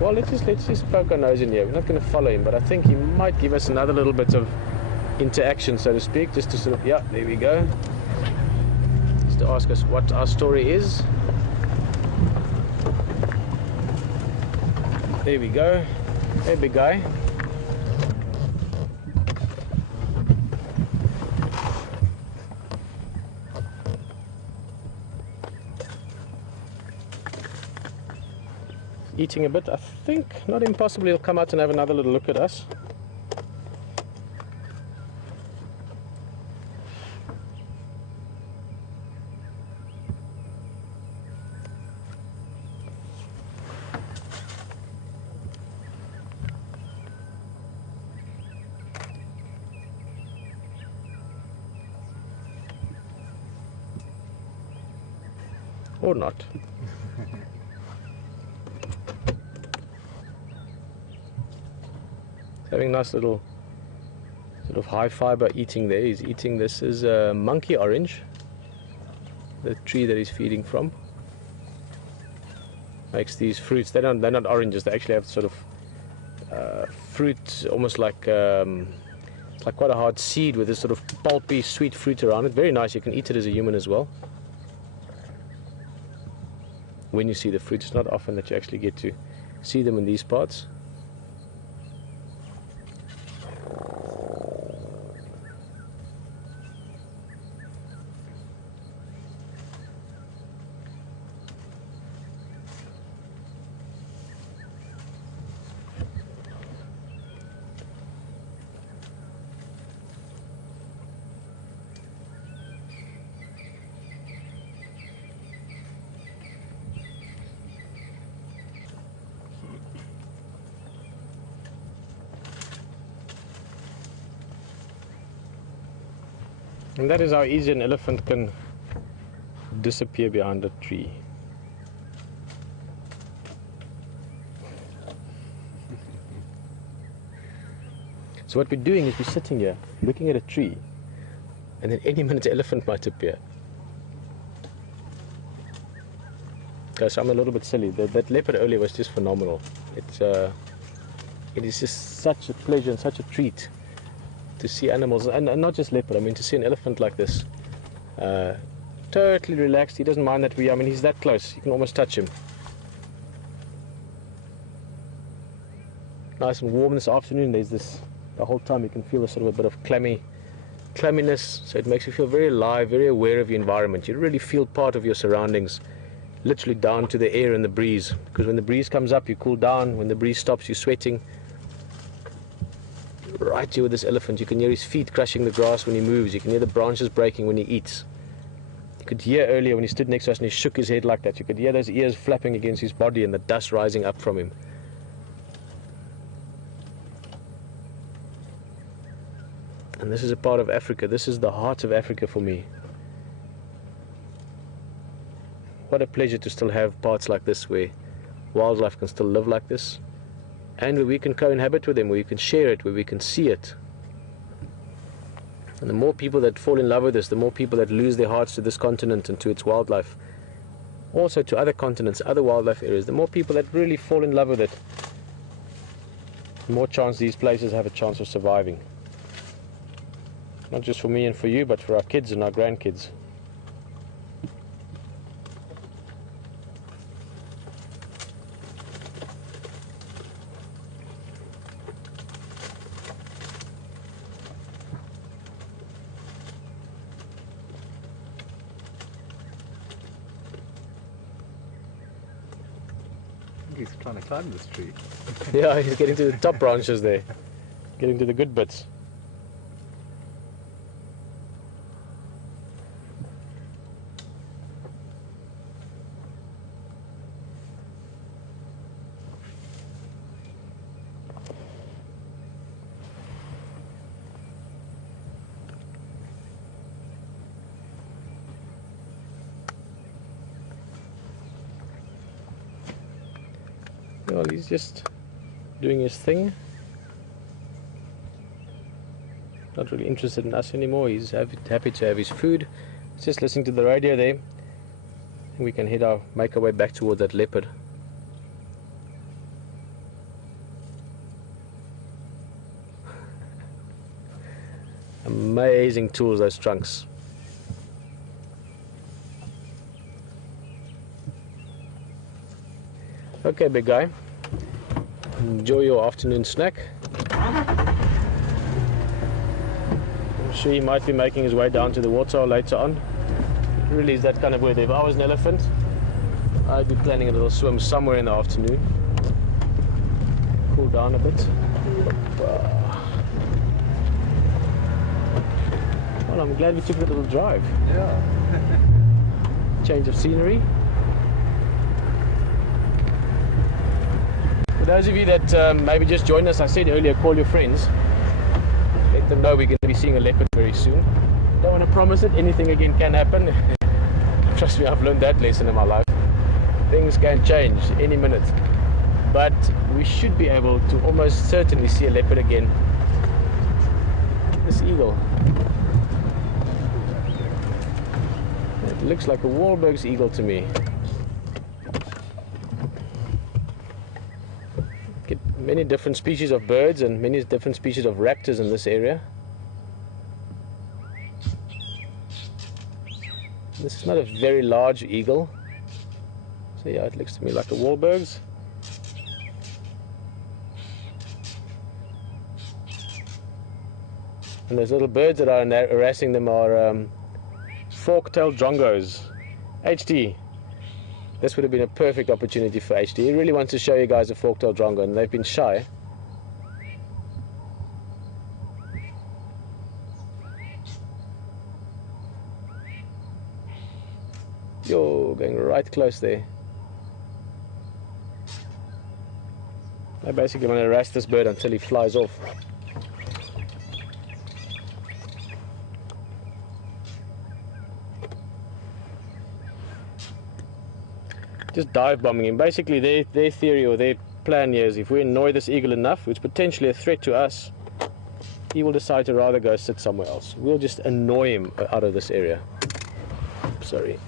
Well, let's just poke our nose in here. We're not going to follow him, but I think he might give us another little bit of interaction, so to speak, just to sort of, yeah, there we go. Just to ask us what our story is. There we go. Hey, big guy. Eating a bit, I think, not impossible, he'll come out and have another little look at us. Or not. Having nice little sort of high fiber eating there. He's eating, this is a monkey orange, the tree that he's feeding from. Makes these fruits, they're not oranges, they actually have sort of fruit, almost like It's like quite a hard seed with this sort of pulpy, sweet fruit around it. Very nice. You can eat it as a human as well. When you see the fruit, it's not often that you actually get to see them in these parts. And that is how easy an elephant can disappear behind a tree. So what we're doing is we're sitting here looking at a tree, and then any minute an elephant might appear. Okay, so I'm a little bit silly. That leopard earlier was just phenomenal. It is just such a pleasure and such a treat to see animals, and not just leopard. I mean, to see an elephant like this, totally relaxed. He doesn't mind that I mean, he's that close. You can almost touch him. Nice and warm this afternoon. There's this, the whole time you can feel a sort of a bit of clamminess. So it makes you feel very alive, very aware of your environment. You really feel part of your surroundings, literally down to the air and the breeze. Because when the breeze comes up, you cool down. When the breeze stops, you're sweating. Right here with this elephant, you can hear his feet crushing the grass when he moves. You can hear the branches breaking when he eats. You could hear earlier when he stood next to us and he shook his head like that. You could hear those ears flapping against his body and the dust rising up from him. And this is a part of Africa. This is the heart of Africa for me. What a pleasure to still have parts like this where wildlife can still live like this. And where we can co-inhabit with them, where we can share it, where we can see it. And the more people that fall in love with this, the more people that lose their hearts to this continent and to its wildlife, also to other continents, other wildlife areas, the more people that really fall in love with it, the more chance these places have a chance of surviving. Not just for me and for you, but for our kids and our grandkids. He's trying to climb this tree. Yeah, he's getting to the top branches there, getting to the good bits. Well, he's just doing his thing. Not really interested in us anymore. He's happy to have his food. He's just listening to the radio there. We can make our way back towards that leopard. Amazing tools, those trunks. Okay, big guy. Enjoy your afternoon snack. I'm sure he might be making his way down to the water later on. Really is that kind of weather. If I was an elephant, I'd be planning a little swim somewhere in the afternoon. Cool down a bit. Well, I'm glad we took a little drive. Yeah. Change of scenery. For those of you that maybe just joined us, I said earlier, call your friends. Let them know we're going to be seeing a leopard very soon. Don't want to promise it. Anything again can happen. Trust me, I've learned that lesson in my life. Things can change any minute. But we should be able to almost certainly see a leopard again. This eagle. It looks like a Wahlberg's eagle to me. Get many different species of birds and many different species of raptors in this area. This is not a very large eagle. So yeah, it looks to me like a Wahlberg's. And those little birds that are harassing them are fork-tailed drongos. HD. This would have been a perfect opportunity for HD. He really wants to show you guys a fork-tailed drongo, and they've been shy. Yo, going right close there. I basically want to harass this bird until he flies off. Just dive bombing him. Basically their theory or their plan here is if we annoy this eagle enough, which is potentially a threat to us, he will decide to rather go sit somewhere else. We'll just annoy him out of this area. Sorry.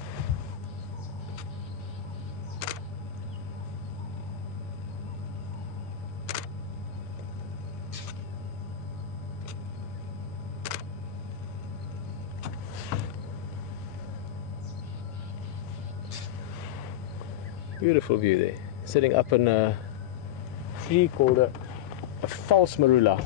Beautiful view there. Sitting up in a tree called a false marula.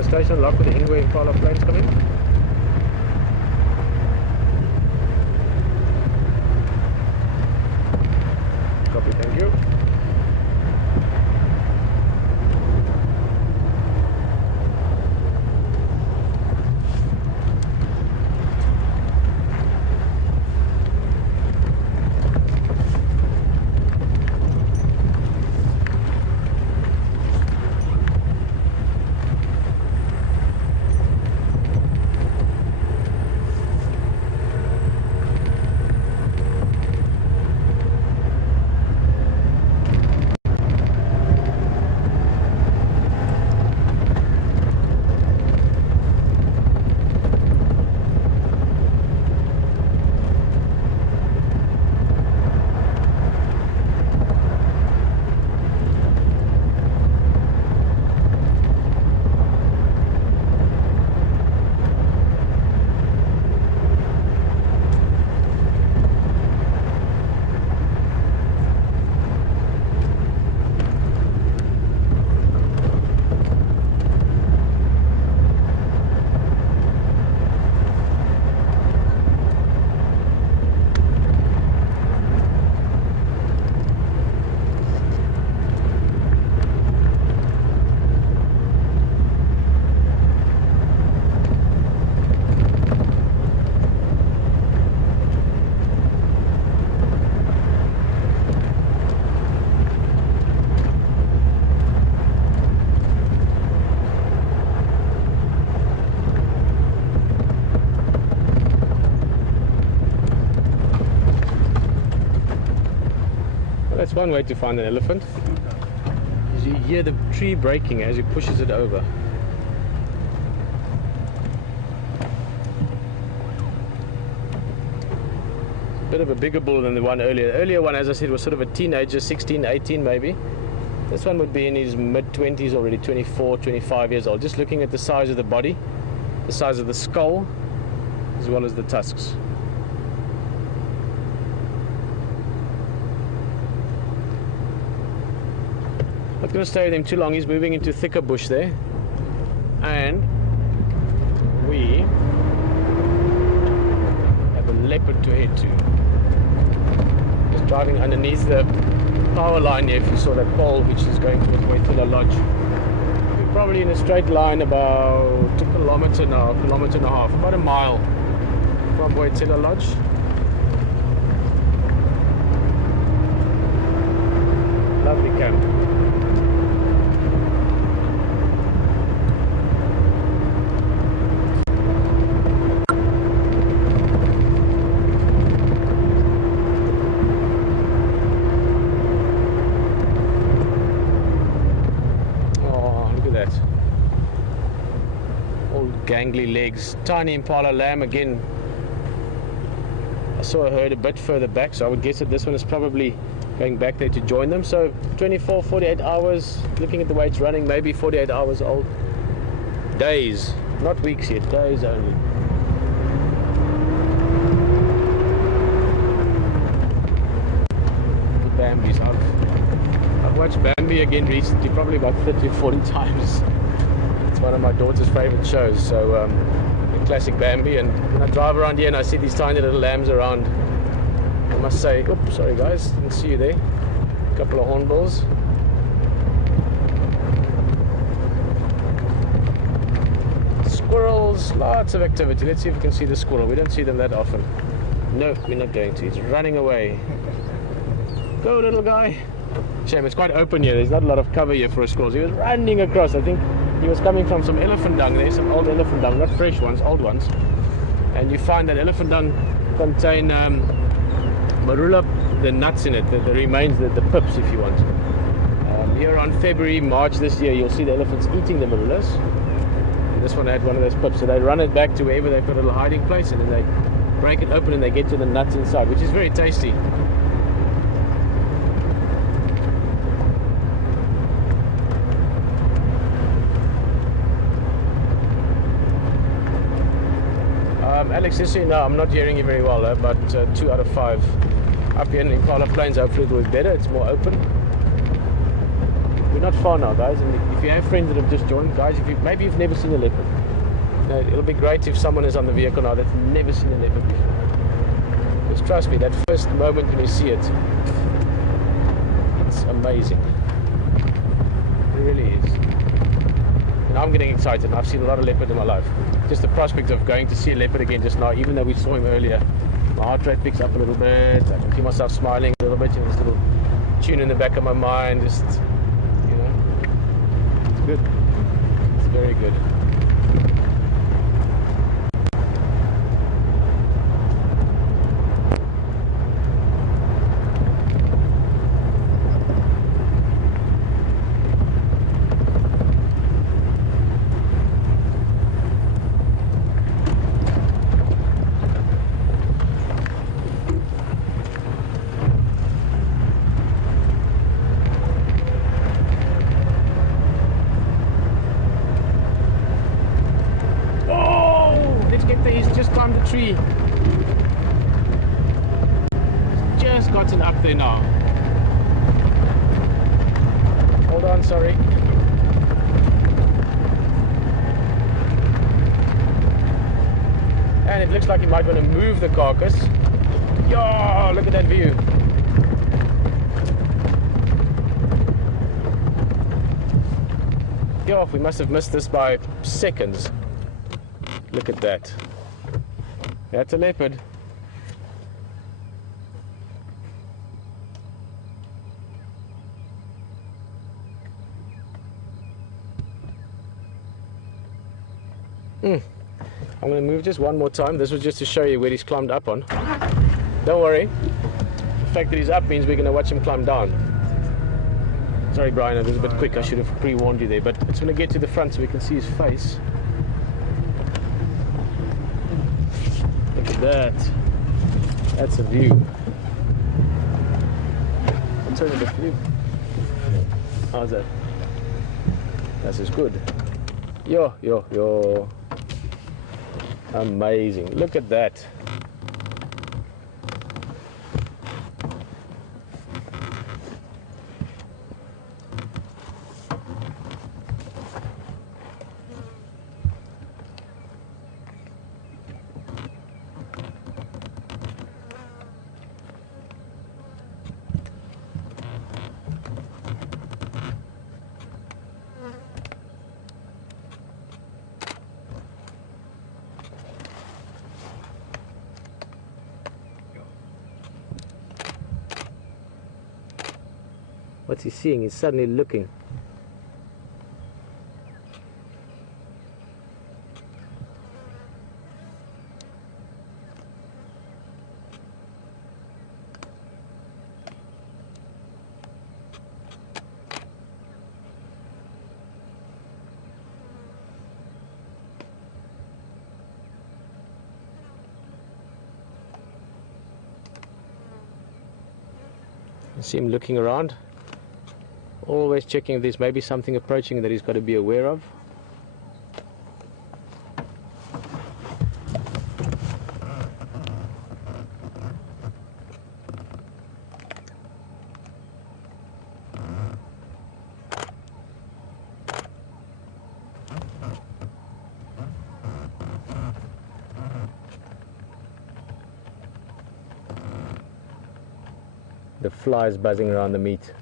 Station locked with the Ingwe Impala planes coming. Copy, thank you. That's one way to find an elephant, is you hear the tree breaking as it pushes it over. bit of a bigger bull than the one earlier. The earlier one, as I said, was sort of a teenager, 16, 18 maybe. This one would be in his mid-20s already, 24, 25 years old. Just looking at the size of the body, the size of the skull, as well as the tusks. Not going to stay with him too long. He's moving into thicker bush there. And we have a leopard to head to. Just driving underneath the power line here, if you saw that pole which is going towards Waitila Lodge. We're probably in a straight line about a kilometer now, kilometer and a half, about a mile from Waitila Lodge. Lovely camp. Gangly legs, tiny impala lamb again. I saw a herd a bit further back, so I would guess that this one is probably going back there to join them. So 24, 48 hours, looking at the way it's running, maybe 48 hours old. Days, not weeks yet, days only. The Bambis, I've watched Bambi again recently, probably about 30 or 40 times. It's one of my daughter's favorite shows, so the classic Bambi. And when I drive around here and I see these tiny little lambs around, I must say, oops, sorry guys, didn't see you there. A couple of hornbills. Squirrels, lots of activity. Let's see if we can see the squirrel. We don't see them that often. No, we're not going to. He's running away. Go, little guy. Shame, it's quite open here. There's not a lot of cover here for a squirrel. He was running across. I think he was coming from some elephant dung there, some old elephant dung, not fresh ones, old ones. And you find that elephant dung contain marula, the nuts in it, the remains, the pips if you want. Here around February, March this year, you'll see the elephants eating the marulas. And this one had one of those pips, so they run it back to wherever they've got a little hiding place, and then they break it open and they get to the nuts inside, which is very tasty. Alex is here now. I'm not hearing you very well, but 2 out of 5. Up here in Impala Plains, hopefully it will be better. It's more open. We're not far now, guys. And if you have friends that have just joined, guys, maybe you've never seen a leopard. It'll be great if someone is on the vehicle now that's never seen a leopard before. Because trust me, that first moment when you see it, it's amazing. It really is. And I'm getting excited. I've seen a lot of leopard in my life. Just the prospect of going to see a leopard again just now, even though we saw him earlier, my heart rate picks up a little bit. I can see myself smiling a little bit, this little tune in the back of my mind. Just, it's good. It's very good. Tree. It's just gotten up there now. Hold on, sorry. And it looks like he might want to move the carcass. Yo, look at that view. Yo, we must have missed this by seconds. Look at that. That's a leopard. I'm going to move just one more time. This was just to show you where he's climbed up on. Don't worry. The fact that he's up means we're going to watch him climb down. Sorry, Brian, I was a bit quick. I should have pre-warned you there. But it's going to get to the front so we can see his face. Look at that. That's a view. I'll turn it for you. How's that? This is good. Yo. Amazing. Look at that. What's he seeing? He's suddenly looking. You see him looking around. Always checking if there's maybe something approaching that he's got to be aware of. The flies buzzing around the meat.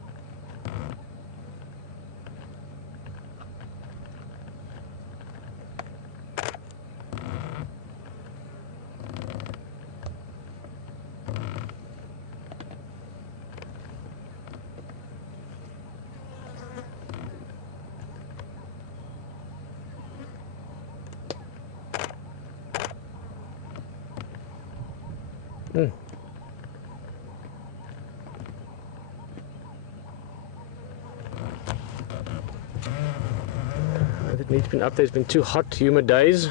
The meat's been up there. It's been 2 hot, humid days.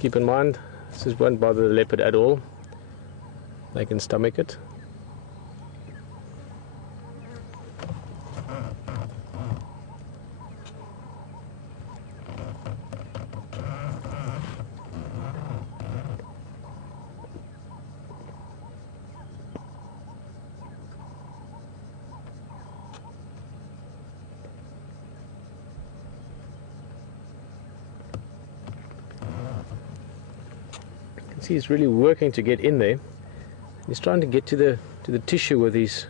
Keep in mind, this won't bother the leopard at all. They can stomach it. See, he's really working to get in there. He's trying to get to the tissue with these,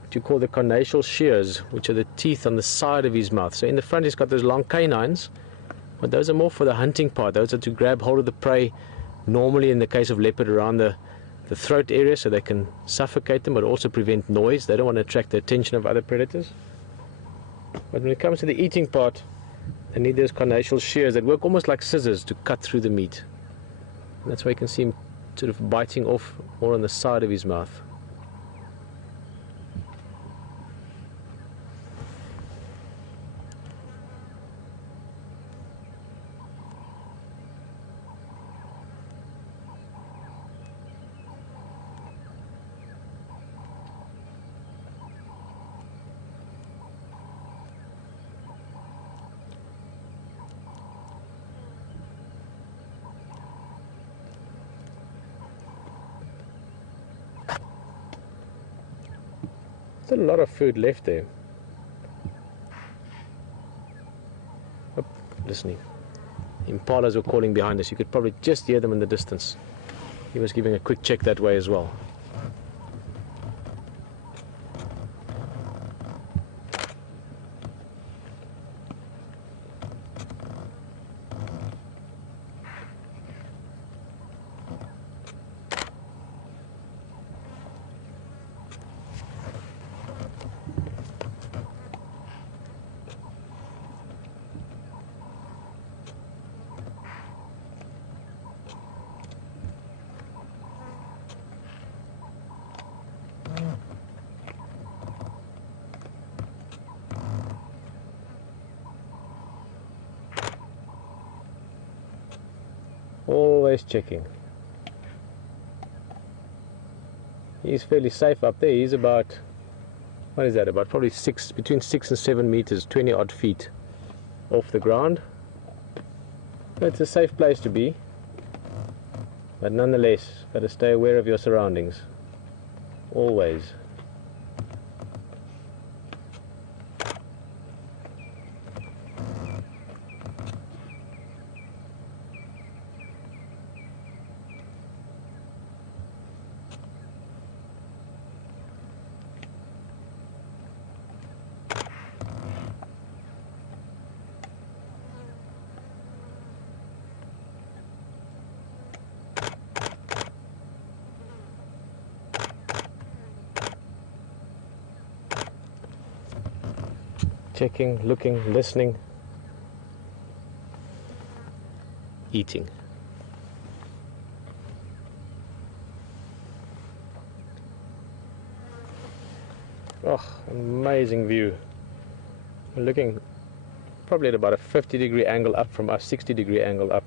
what you call the carnassial shears, which are the teeth on the side of his mouth. So in the front he's got those long canines, but those are more for the hunting part. Those are to grab hold of the prey, normally in the case of leopard around the throat area, so they can suffocate them, but also prevent noise. They don't want to attract the attention of other predators. But when it comes to the eating part, they need those carnassial shears that work almost like scissors to cut through the meat. And that's why you can see him sort of biting off more on the side of his mouth. Still a lot of food left there. Oh, listening. Impalas were calling behind us. You could probably just hear them in the distance. He was giving a quick check that way as well. Always checking. He's fairly safe up there. He's about, what is that, about probably between 6 and 7 meters, 20 odd feet off the ground. It's a safe place to be, but nonetheless, got to stay aware of your surroundings, always. Checking, looking, listening, eating. Oh, amazing view. We're looking probably at about a 50-degree angle up from us, 60-degree angle up.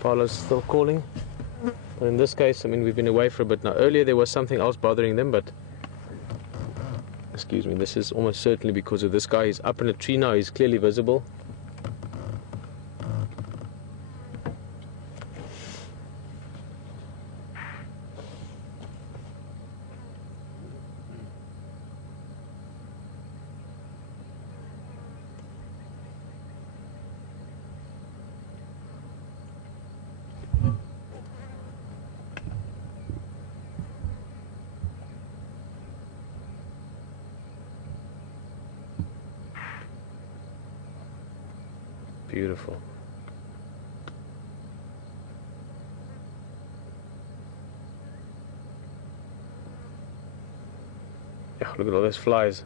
Paula's still calling, but in this case, I mean, we've been away for a bit now. Earlier there was something else bothering them, but excuse me, this is almost certainly because of this guy. He's up in a tree now, he's clearly visible. Beautiful. Yeah, look at all those flies.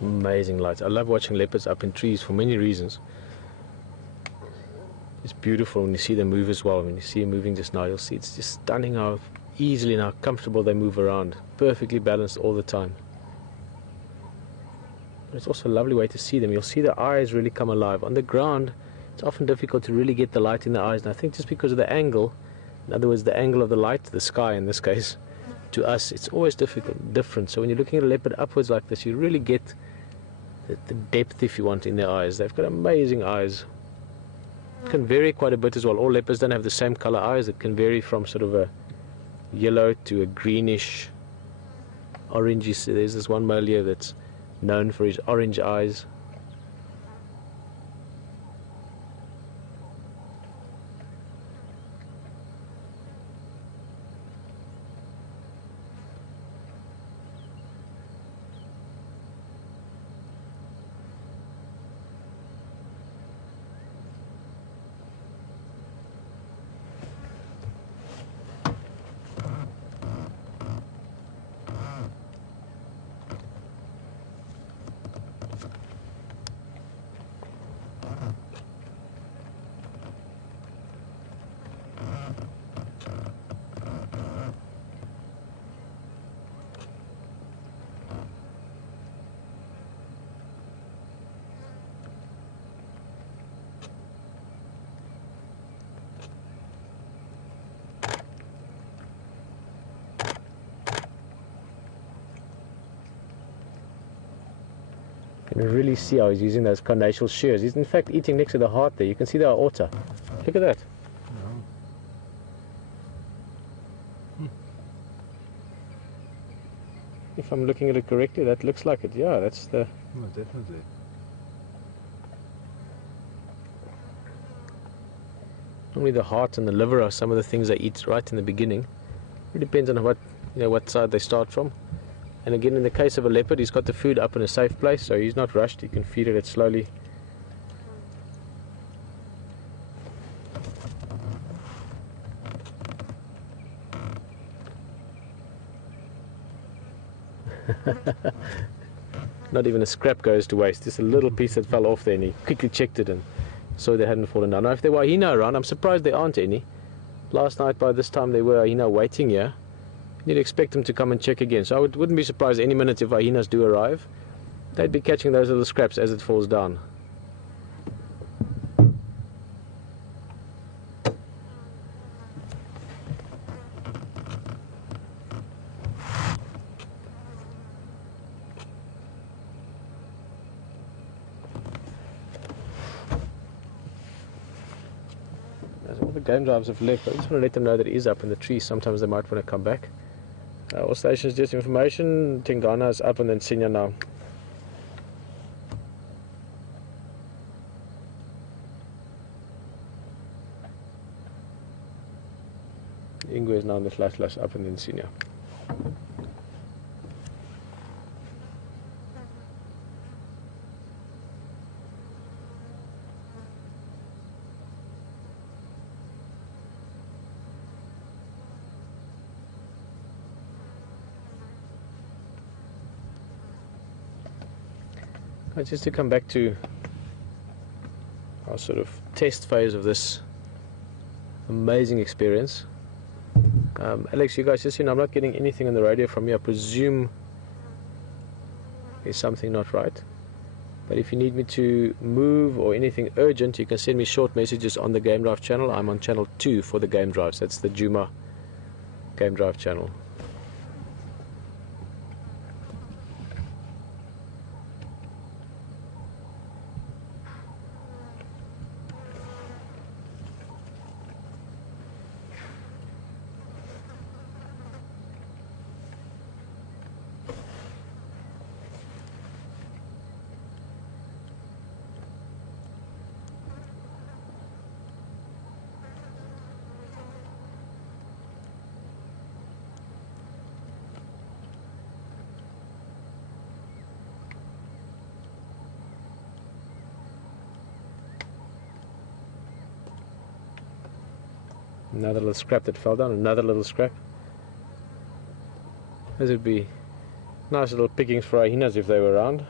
Amazing lights. I love watching leopards up in trees for many reasons. It's beautiful when you see them move as well. When you see them moving just now, you'll see it's just stunning how easily and how comfortable they move around. Perfectly balanced all the time. But it's also a lovely way to see them. You'll see their eyes really come alive. On the ground, it's often difficult to really get the light in the eyes. And I think just because of the angle, in other words, the angle of the light, the sky in this case, to us, it's always different. So when you're looking at a leopard upwards like this, you really get the depth, if you want, in their eyes. They've got amazing eyes. It can vary quite a bit as well. All leopards don't have the same color eyes. It can vary from sort of a yellow to a greenish, orangey. So there's this one male here that's known for his orange eyes. You can really see how he's using those carnassial shears. He's in fact eating next to the heart there. You can see the aorta. Look at that. If I'm looking at it correctly, that looks like it. Yeah, that's the... Oh, definitely. Normally the heart and the liver are some of the things they eat right in the beginning. It depends on what, what side they start from. And again, in the case of a leopard, he's got the food up in a safe place, so he's not rushed. He can feed it slowly. Not even a scrap goes to waste. Just a little piece that fell off there, and he quickly checked it and saw they hadn't fallen down. Now, if there were hyena around, I'm surprised there aren't any. Last night by this time there were hyena waiting here. You'd expect them to come and check again. So I wouldn't be surprised any minute if hyenas do arrive. They'd be catching those little scraps as it falls down. All the game drives have left, but I just want to let them know that it is up in the tree. Sometimes they might want to come back. All stations, just information. Tingana is up and then Senior now. Ingwe is now in the flash up and then Senior. Just to come back to our sort of test phase of this amazing experience. Alex, you guys just I'm not getting anything on the radio from you. I presume there's something not right. But if you need me to move or anything urgent, you can send me short messages on the Game Drive channel. I'm on channel 2 for the Game Drives. That's the Djuma Game Drive channel. Another little scrap that fell down, another little scrap. Those would be nice little pickings for hyenas if they were around.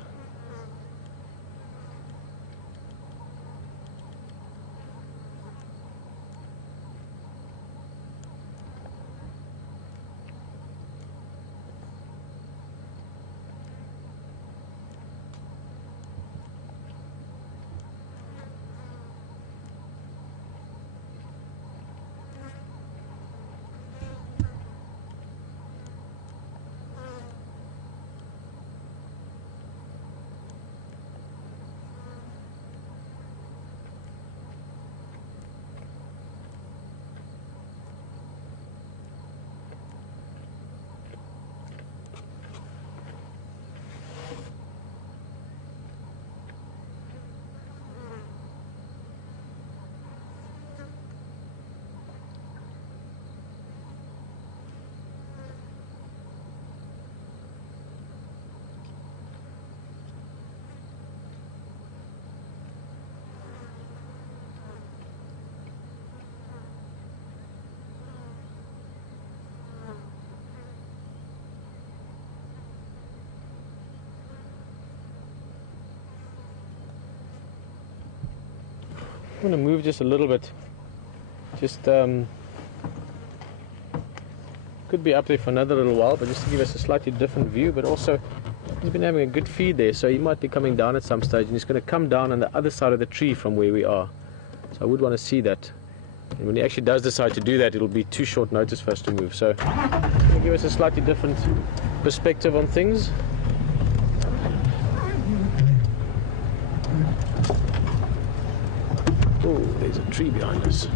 I'm going to move just a little bit. Just could be up there for another little while, but just to give us a slightly different view. But also, he's been having a good feed there, so he might be coming down at some stage, and he's going to come down on the other side of the tree from where we are. So I would want to see that. And when he actually does decide to do that, it'll be too short notice for us to move. So, it'll give us a slightly different perspective on things. Oh, there's a tree behind us.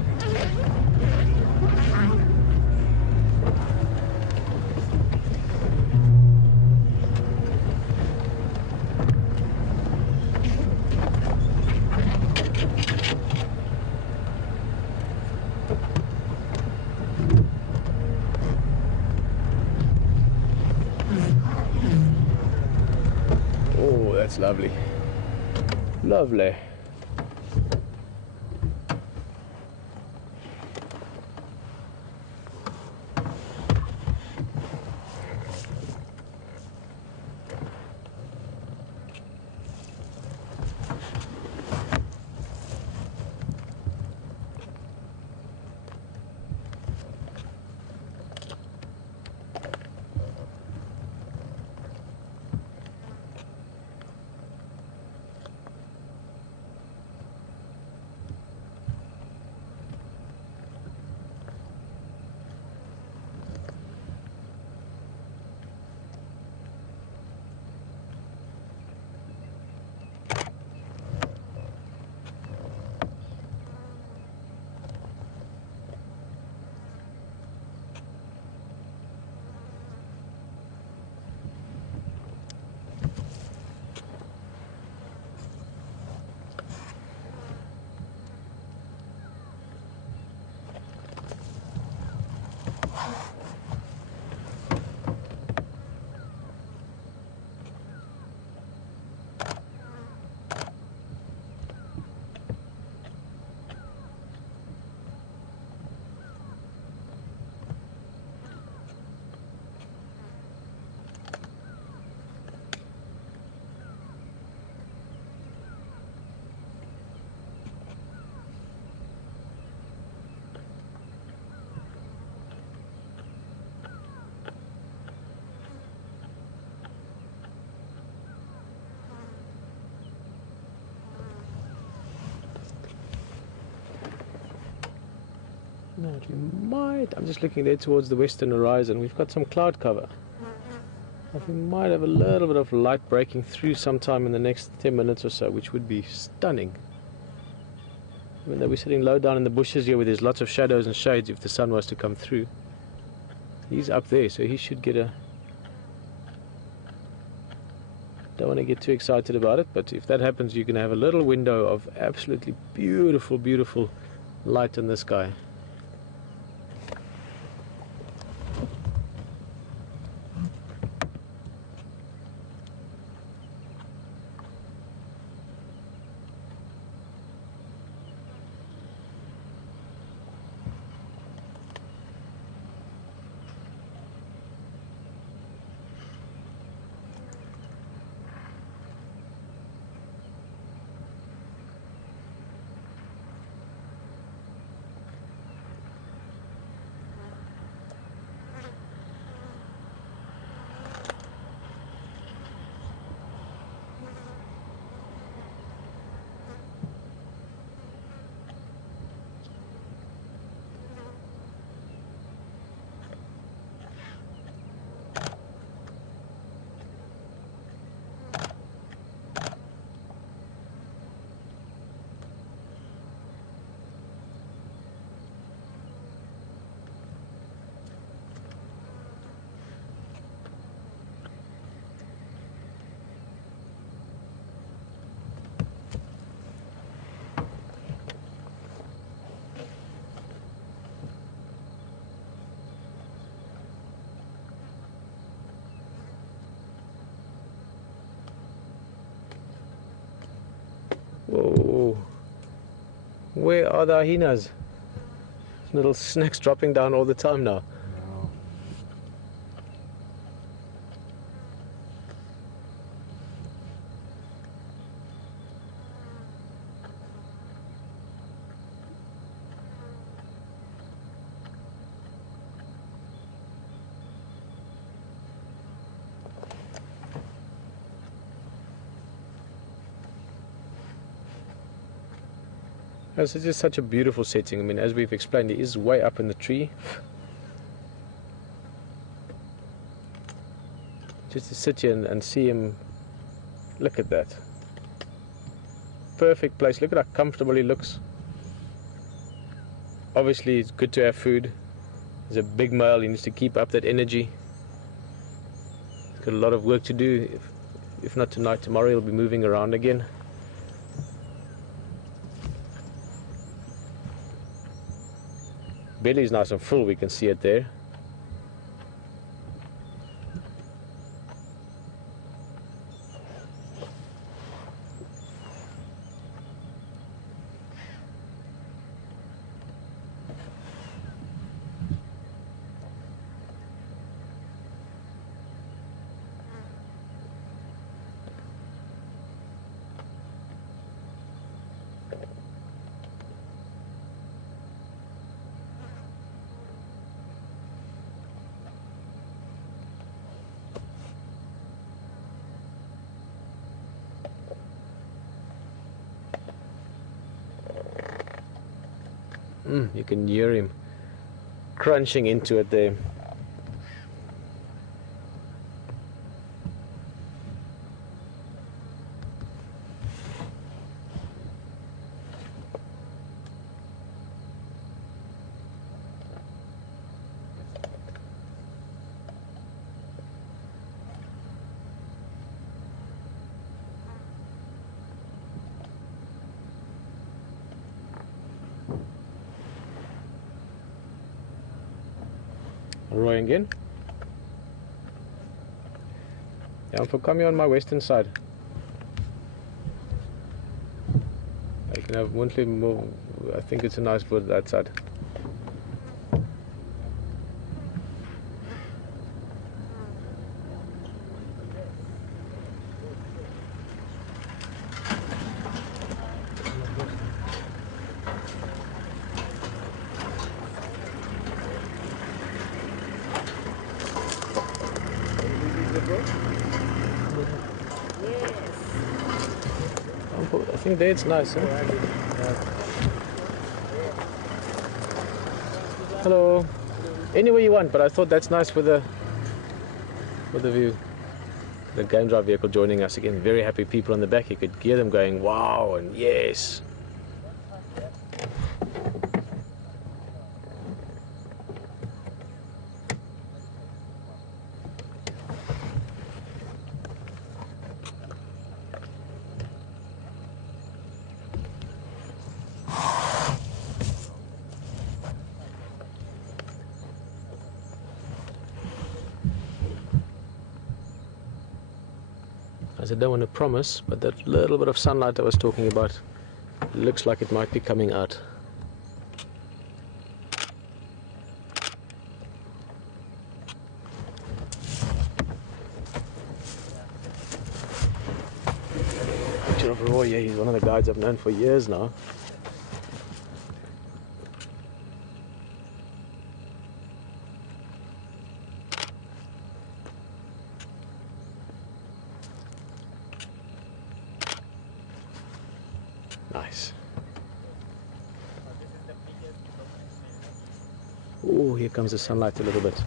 Oh, that's lovely. Lovely. No, we might. I'm just looking there towards the western horizon. We've got some cloud cover. We might have a little bit of light breaking through sometime in the next 10 minutes or so, which would be stunning. Even though we're sitting low down in the bushes here where there's lots of shadows and shades if the sun was to come through. He's up there, so he should get a... Don't want to get too excited about it, but if that happens, you can have a little window of absolutely beautiful, beautiful light in the sky. Whoa, where are the hyenas? Little snakes dropping down all the time now. No. This is just such a beautiful setting. I mean, as we've explained, he is way up in the tree. Just to sit here and see him, look at that. Perfect place. Look at how comfortable he looks. obviously it's good to have food. He's a big male, he needs to keep up that energy. He's got a lot of work to do. If not tonight, tomorrow he'll be moving around again. Belly's nice and full, we can see it there. You can hear him crunching into it there. Roy again. Yeah, for coming on my western side. I can have monthly more. I think it's a nice bird that side. I think there it's nice, huh? Hello. Anywhere you want, but I thought that's nice for the view. The game drive vehicle joining us again. Very happy people on the back. You could hear them going, wow, and yes. As I don't want to promise, but that little bit of sunlight I was talking about looks like it might be coming out. Picture of Roy, yeah, he's one of the guides I've known for years now. Nice. Oh, here comes the sunlight a little bit. It's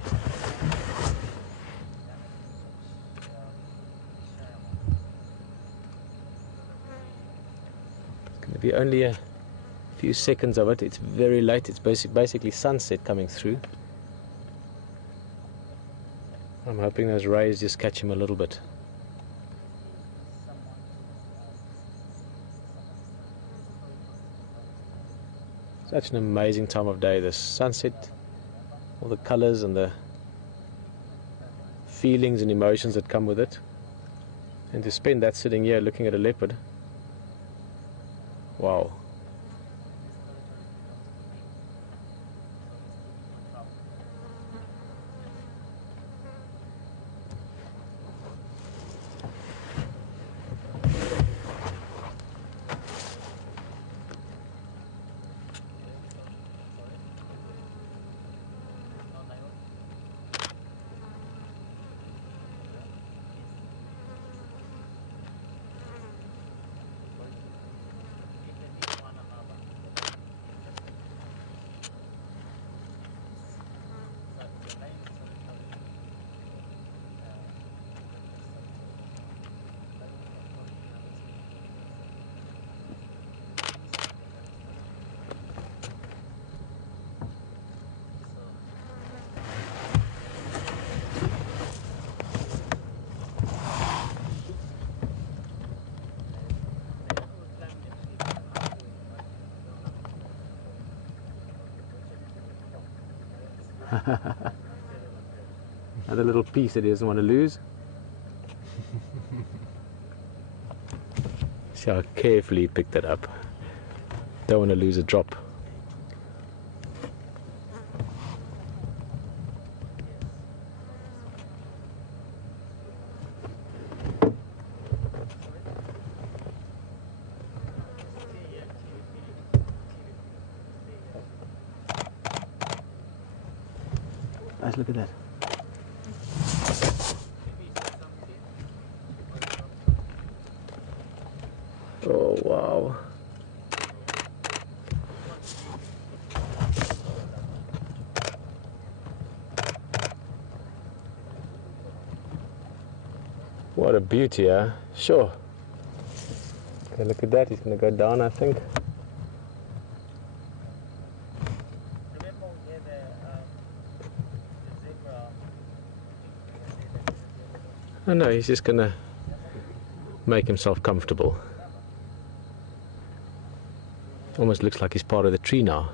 going to be only a few seconds of it. It's very late. It's basically sunset coming through. I'm hoping those rays just catch him a little bit. Such an amazing time of day, this sunset, all the colors and the feelings and emotions that come with it. And to spend that sitting here looking at a leopard, wow. Another little piece that he doesn't want to lose. See how carefully he picked that up. Don't want to lose a drop. Guys, look at that. Oh, wow. What a beauty, huh? Sure. Okay, look at that. He's going to go down, I think. Oh no, he's just going to make himself comfortable. Almost looks like he's part of the tree now.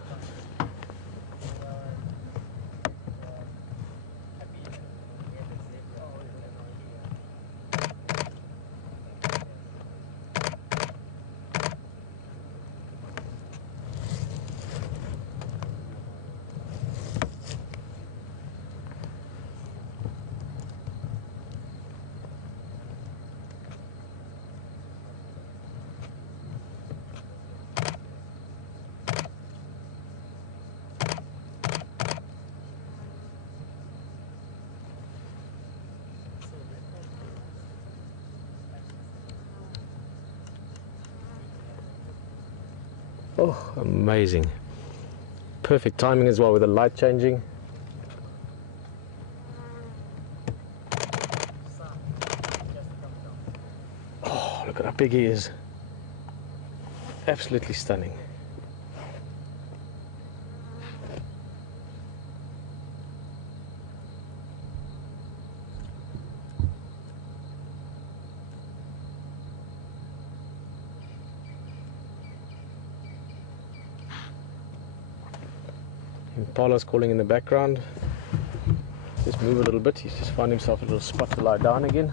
Oh, amazing. Perfect timing as well with the light changing. Oh, look at how big he is. Absolutely stunning. Impala's calling in the background. Just move a little bit. He's just found himself a little spot to lie down again.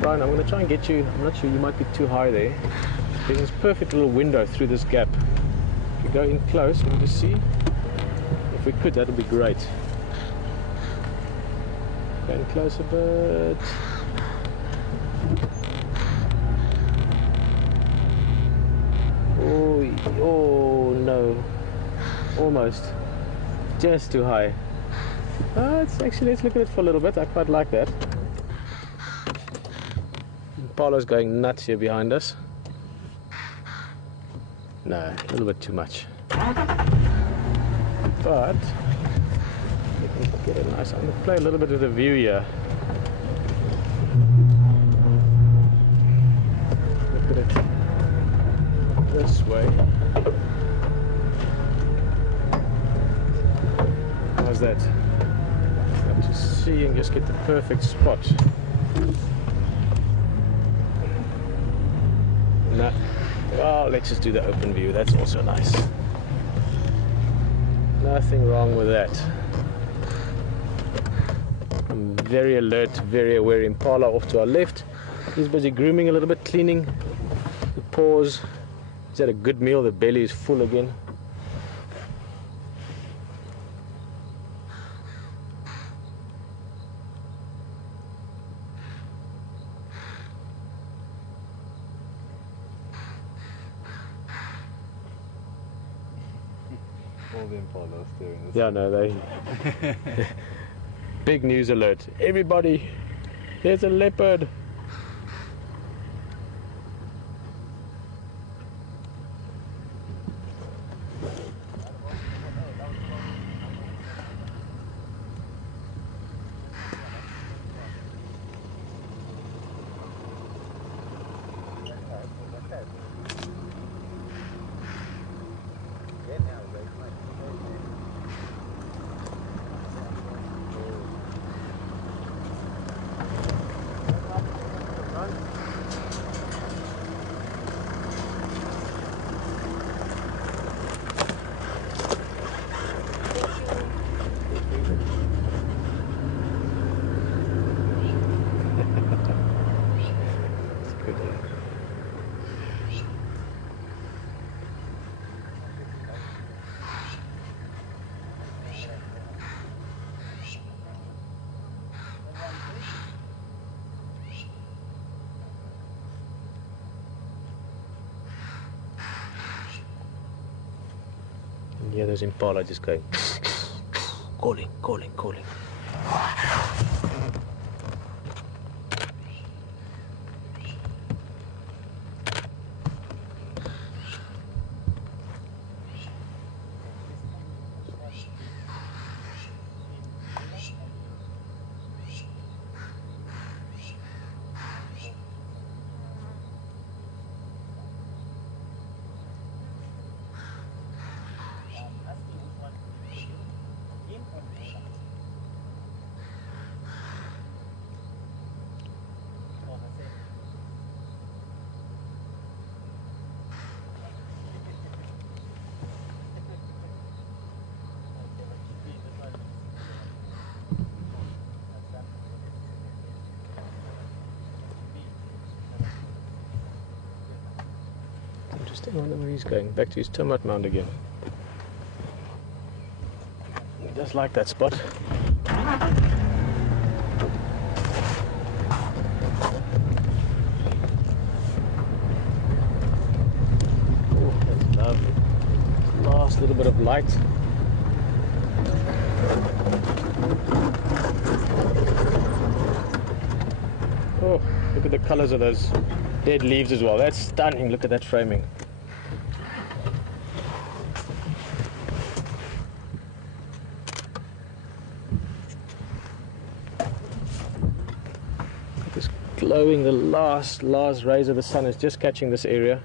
Brian, I'm going to try and get you. I'm not sure, you might be too high there. There's this perfect little window through this gap. If you go in close, we'll just see. If we could, that would be great. Go in close a bit. Oh no, almost, just too high. It's actually, let's look at it for a little bit. I quite like that. Impala's going nuts here behind us. No, a little bit too much. But we can get a nice. I'm going to play a little bit of the view here. Look at it. This way. How's that? Got to see and just get the perfect spot. No. Well, let's just do the open view. That's also nice. Nothing wrong with that. I'm very alert, very aware. Impala off to our left. He's busy grooming a little bit, cleaning the paws. He's had a good meal, the belly is full again. All the Impalas doing this. Yeah, no, they... Big news alert. Everybody, there's a leopard. quickly. And yeah, there's impala just going calling, calling, calling. Interesting, I wonder where he's going. Back to his termite mound again. He does like that spot. Oh, that's lovely. Last little bit of light. Oh, look at the colors of those dead leaves as well. That's stunning. Look at that framing. Just glowing, the last rays of the sun is just catching this area.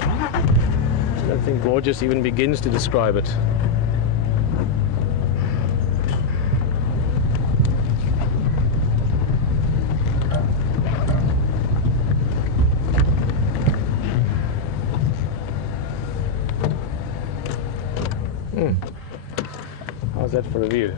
I don't think gorgeous even begins to describe it. How's that for a view?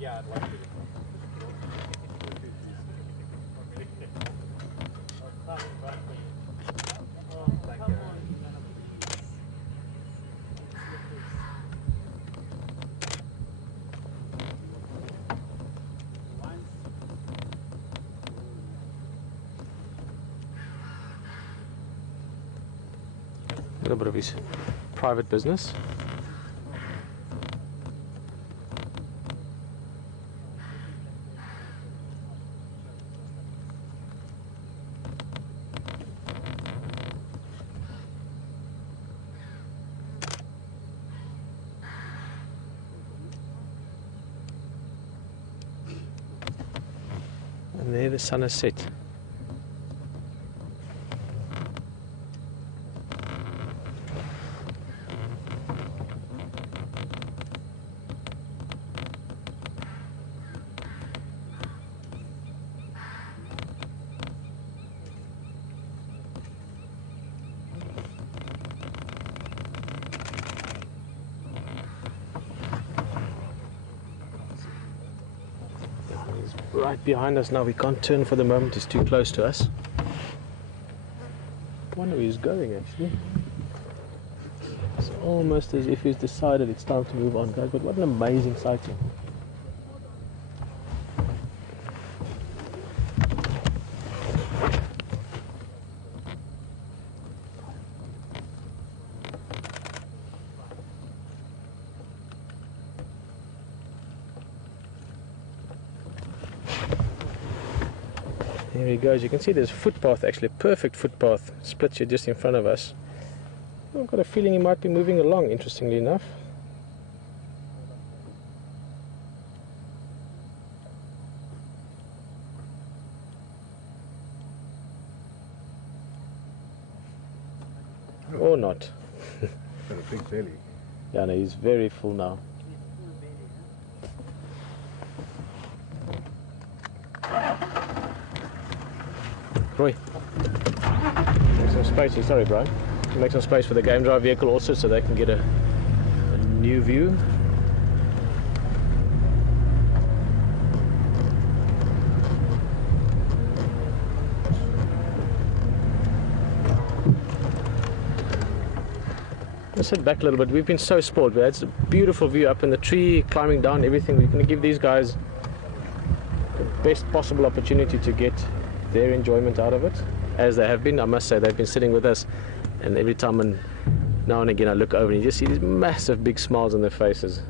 Yeah, I'd like to. A little bit of his private business. And there the sun has set. Right behind us now, we can't turn for the moment, it's too close to us. I wonder where he's going actually. It's almost as if he's decided it's time to move on, guys, but what an amazing sighting. There he goes. You can see there's a footpath, actually a perfect footpath splits here just in front of us. I've got a feeling he might be moving along, interestingly enough. Got a big belly. Yeah, no, he's very full now. Roy, make some space here. Sorry, Brian. Make some space for the game drive vehicle also so they can get a new view. Let's head back a little bit. We've been so spoiled. It's a beautiful view up in the tree, climbing down, everything. We're going to give these guys the best possible opportunity to get their enjoyment out of it, as they have been. I must say, they've been sitting with us, and every time and now and again I look over and you just see these massive big smiles on their faces.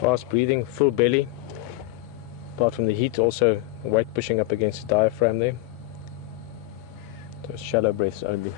Fast breathing, full belly. Apart from the heat, also weight pushing up against the diaphragm there. So shallow breaths only.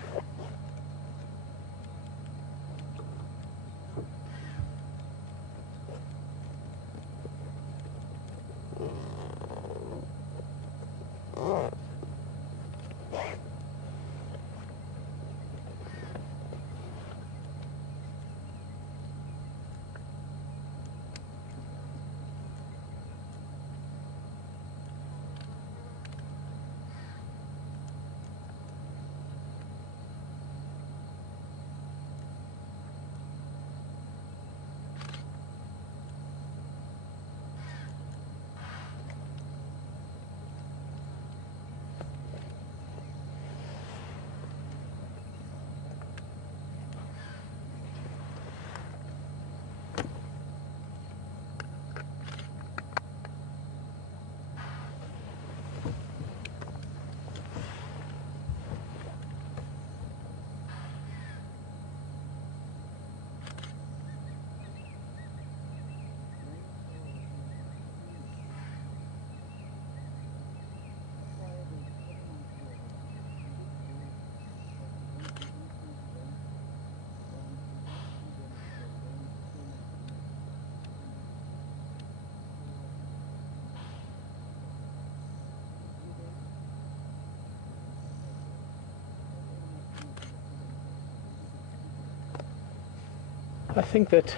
I think that,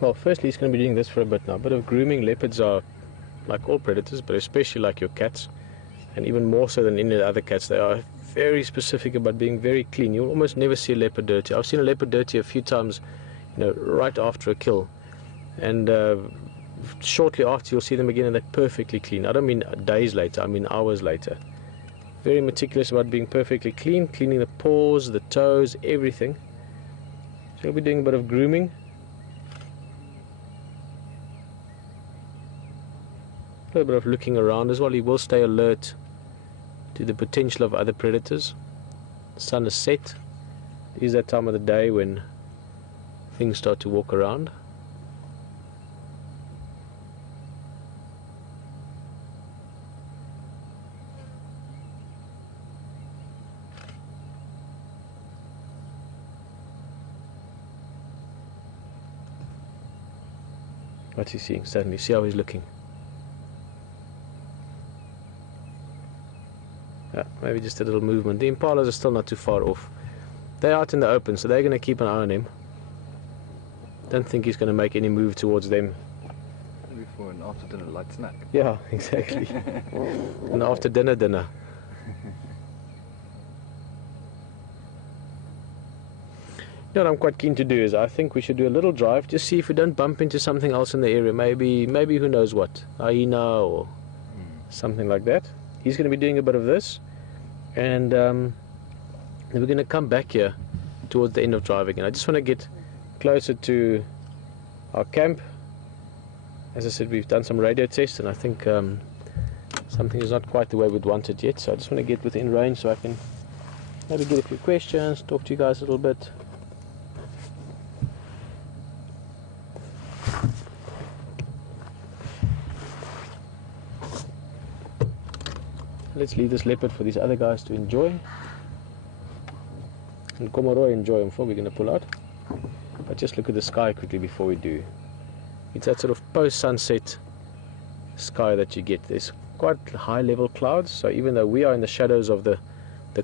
well, firstly he's going to be doing this for a bit now. A bit of grooming. Leopards are like all predators, but especially like your cats, and even more so than any of the other cats, they are very specific about being very clean. You'll almost never see a leopard dirty. I've seen a leopard dirty a few times, you know, right after a kill, and shortly after you'll see them again and they're perfectly clean. I don't mean days later, I mean hours later. Very meticulous about being perfectly clean, cleaning the paws, the toes, everything. So we'll be doing a bit of grooming. A little bit of looking around as well. He will stay alert to the potential of other predators. The sun is set. It is that time of the day when things start to walk around. What's he seeing? Certainly. See how he's looking. Yeah, maybe just a little movement. The impalas are still not too far off. They're out in the open, so they're going to keep an eye on him. Don't think he's going to make any move towards them. Maybe for an after dinner light snack. Yeah, exactly. An after dinner. You know what I'm quite keen to do is I think we should do a little drive, just see if we don't bump into something else in the area. Maybe who knows what, hyena or something like that. He's going to be doing a bit of this, and then we're going to come back here towards the end of driving. And I just want to get closer to our camp. As I said, we've done some radio tests, and I think something is not quite the way we'd want it yet. So I just want to get within range so I can maybe get a few questions, talk to you guys a little bit. Let's leave this leopard for these other guys to enjoy. And Komoro enjoy him before we're going to pull out. But just look at the sky quickly before we do. It's that sort of post-sunset sky that you get. There's quite high level clouds, so even though we are in the shadows of the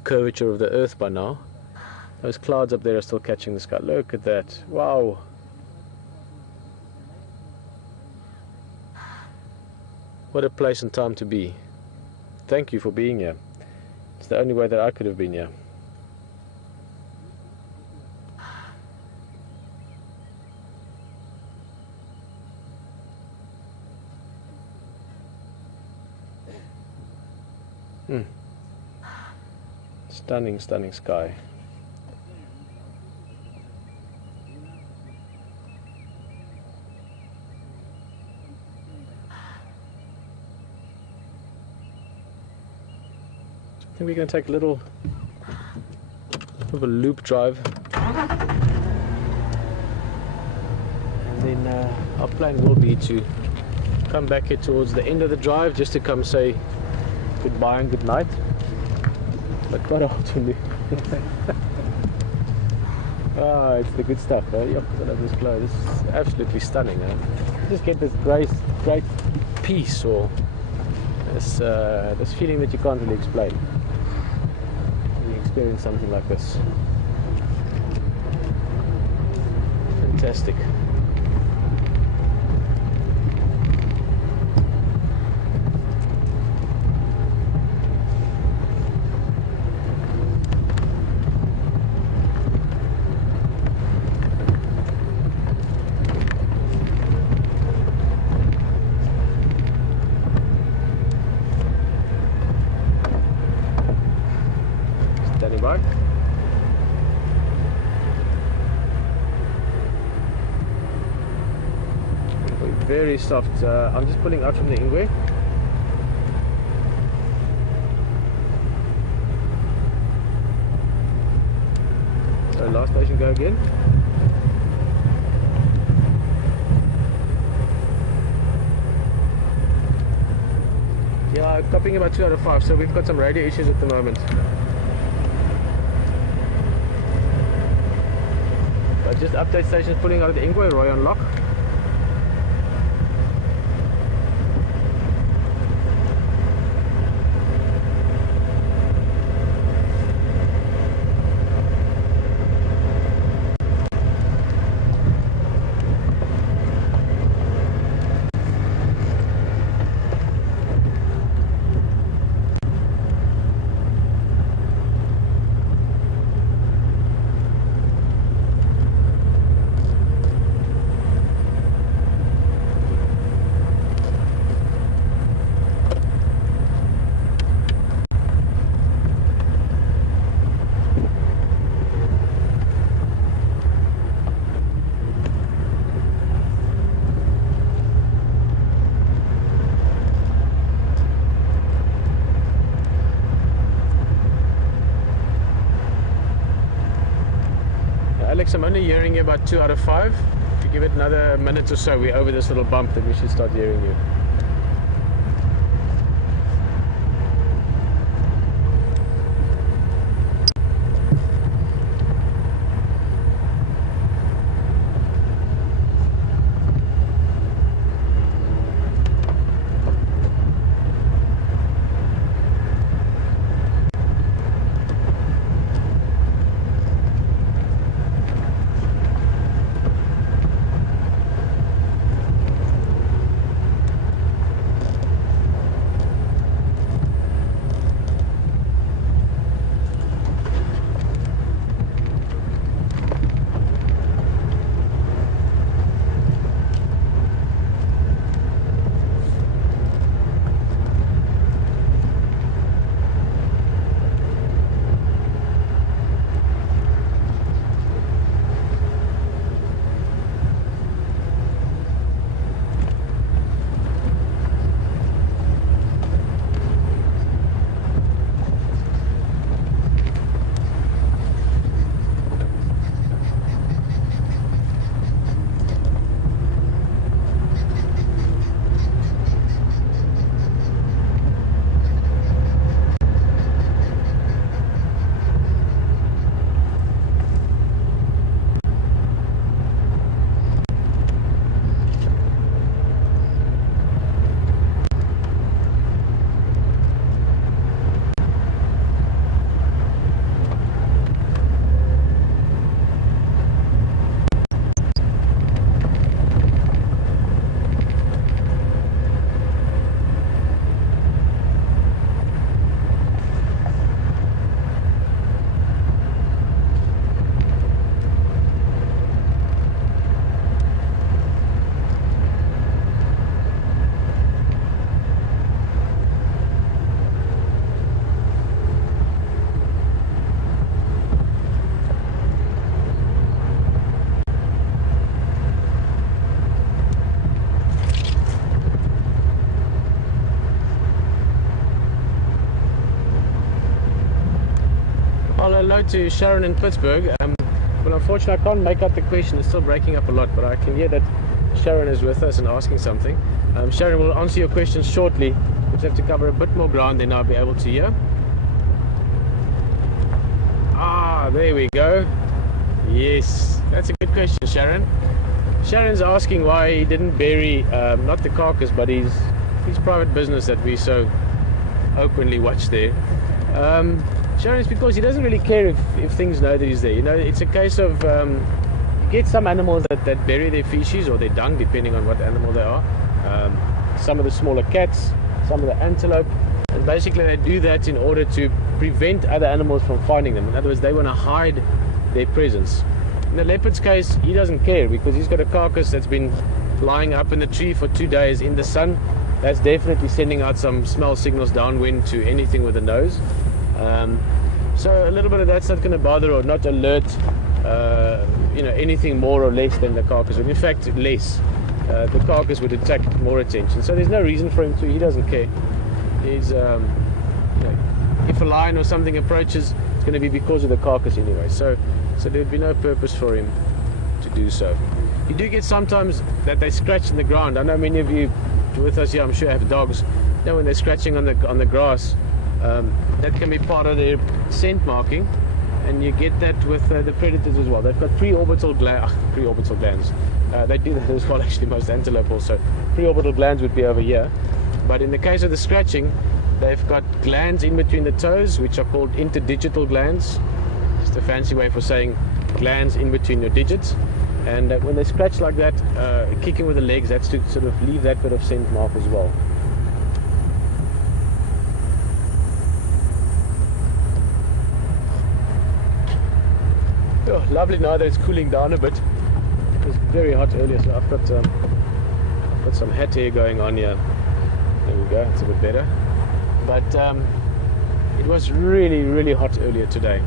curvature of the earth by now, those clouds up there are still catching the sky. Look at that. Wow. What a place and time to be. Thank you for being here. It's the only way that I could have been here. Stunning, stunning sky. I think we're going to take a little of a loop drive, and then our plan will be to come back here towards the end of the drive just to come say goodbye and good night. But quite often, it's the good stuff. Yep, I love this glow. This is absolutely stunning. You just get this great peace, or this feeling that you can't really explain. You experience something like this. Fantastic. Very soft. I'm just pulling out from the Ingwe. So last station, go again. Yeah, copying about 2 out of 5, so we've got some radio issues at the moment. But just update stations pulling out of the Ingwe, Roy on lock. Alex, I'm only hearing you about 2 out of 5. If you give it another minute or so, we're over this little bump, then we should start hearing you. hello to Sharon in Pittsburgh. Well, unfortunately, I can't make out the question. It's still breaking up a lot, but I can hear that Sharon is with us and asking something. Sharon will answer your questions shortly. We just have to cover a bit more ground, then I'll be able to hear. Ah, there we go. Yes, that's a good question, Sharon. Sharon's asking why he didn't bury, not the carcass, but his private business that we so openly watch there. Sharon, it's because he doesn't really care if things know that he's there. You know, it's a case of you get some animals that bury their feces or their dung, depending on what animal they are. Some of the smaller cats, some of the antelope, and basically they do that in order to prevent other animals from finding them. In other words, they want to hide their presence. In the leopard's case, he doesn't care because he's got a carcass that's been lying up in the tree for 2 days in the sun. That's definitely sending out some smell signals downwind to anything with a nose. So a little bit of that's not going to bother or not alert you know, anything more or less than the carcass. In fact, less. The carcass would attract more attention. So there's no reason for him to. He doesn't care. He's, you know, if a lion or something approaches, it's going to be because of the carcass anyway. So there'd be no purpose for him to do so. You do get sometimes that they scratch in the ground. I know many of you with us here, I'm sure, have dogs. You know, when they're scratching on the grass, that can be part of their scent marking, and you get that with the predators as well. They've got preorbital glands. They do that as well, actually, most antelope also. Preorbital glands would be over here, but in the case of the scratching, they've got glands in between the toes, which are called interdigital glands. Just a fancy way for saying glands in between your digits. And when they scratch like that, kicking with the legs, that's to sort of leave that bit of scent mark as well. Oh, lovely now that it's cooling down a bit. It was very hot earlier, so I've got some hat hair going on here. There we go, it's a bit better. But it was really, really hot earlier today.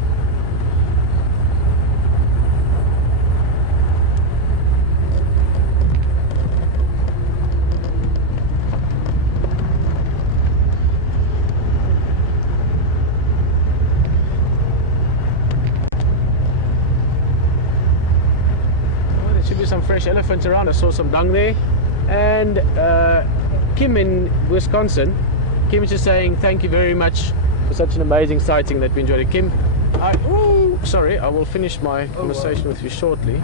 Some fresh elephants around. I saw some dung there. And Kim in Wisconsin, Kim is just saying thank you very much for such an amazing sighting that we enjoyed it. Kim, sorry, I will finish my conversation with you shortly.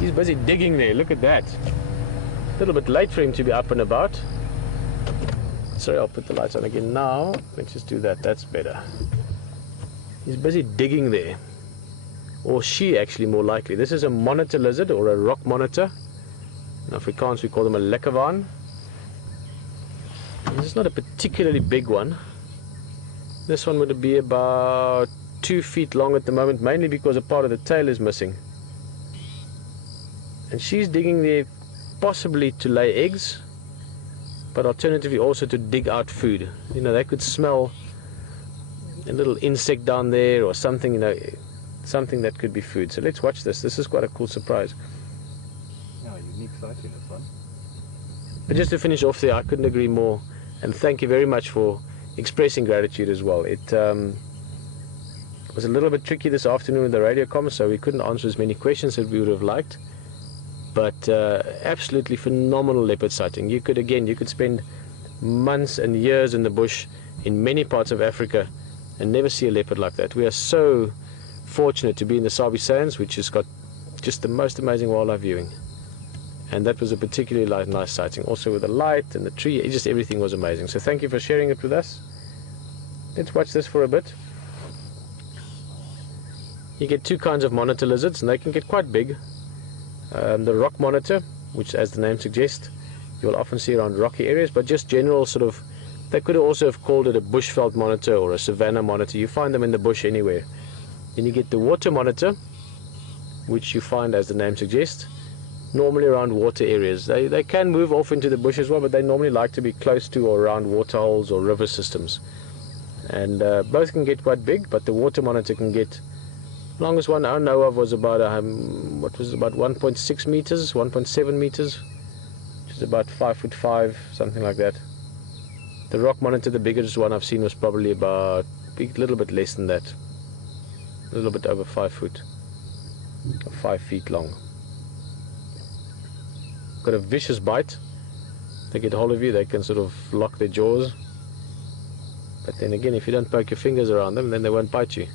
He's busy digging there, look at that. A little bit late for him to be up and about. Sorry, I'll put the lights on again now. Let's just do that, that's better. He's busy digging there. Or she, actually, more likely. This is a monitor lizard, or a rock monitor. In Afrikaans we call them a lekkerwaan. This is not a particularly big one. This one would be about 2 feet long at the moment, mainly because a part of the tail is missing. And she's digging there possibly to lay eggs, but alternatively also to dig out food. You know, they could smell a little insect down there or something, you know, something that could be food. So let's watch this. This is quite a cool surprise. Yeah, unique sighting, this one. But just to finish off there, I couldn't agree more. And thank you very much for expressing gratitude as well. It was a little bit tricky this afternoon with the radio comms, so we couldn't answer as many questions as we would have liked. But absolutely phenomenal leopard sighting. You could spend months and years in the bush in many parts of Africa and never see a leopard like that. We are so fortunate to be in the Sabi Sands, which has got just the most amazing wildlife viewing, and that was a particularly nice sighting, also with the light and the tree. Just everything was amazing. So thank you for sharing it with us. Let's watch this for a bit. You get two kinds of monitor lizards, and they can get quite big. The rock monitor, which as the name suggests, you'll often see around rocky areas, but just general sort of, they could also have called it a bushveld monitor or a savanna monitor. You find them in the bush anywhere. Then you get the water monitor, which you find, as the name suggests, normally around water areas. They can move off into the bush as well, but they normally like to be close to or around water holes or river systems. And both can get quite big, but the water monitor can get, longest one I know of was about about 1.6 meters, 1.7 meters, which is about 5'5", something like that. The rock monitor, the biggest one I've seen, was probably about be a little bit less than that. A little bit over 5 foot. Or 5 feet long. Got a vicious bite. If they get hold of you, they can sort of lock their jaws. But then again, if you don't poke your fingers around them, then they won't bite you.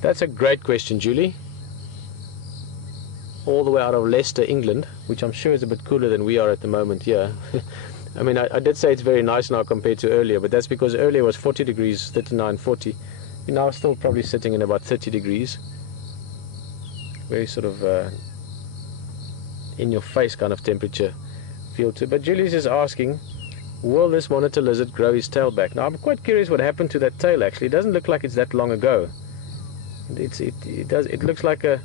That's a great question, Julie. All the way out of Leicester, England, which I'm sure is a bit cooler than we are at the moment here. I mean, I did say it's very nice now compared to earlier, but that's because earlier was 40 degrees, 39, 40. We're now still probably sitting in about 30 degrees. Very sort of in-your-face kind of temperature feel to it. But Julie's is asking, will this monitor lizard grow his tail back? Now, I'm quite curious what happened to that tail, actually. It doesn't look like it's that long ago. It looks like a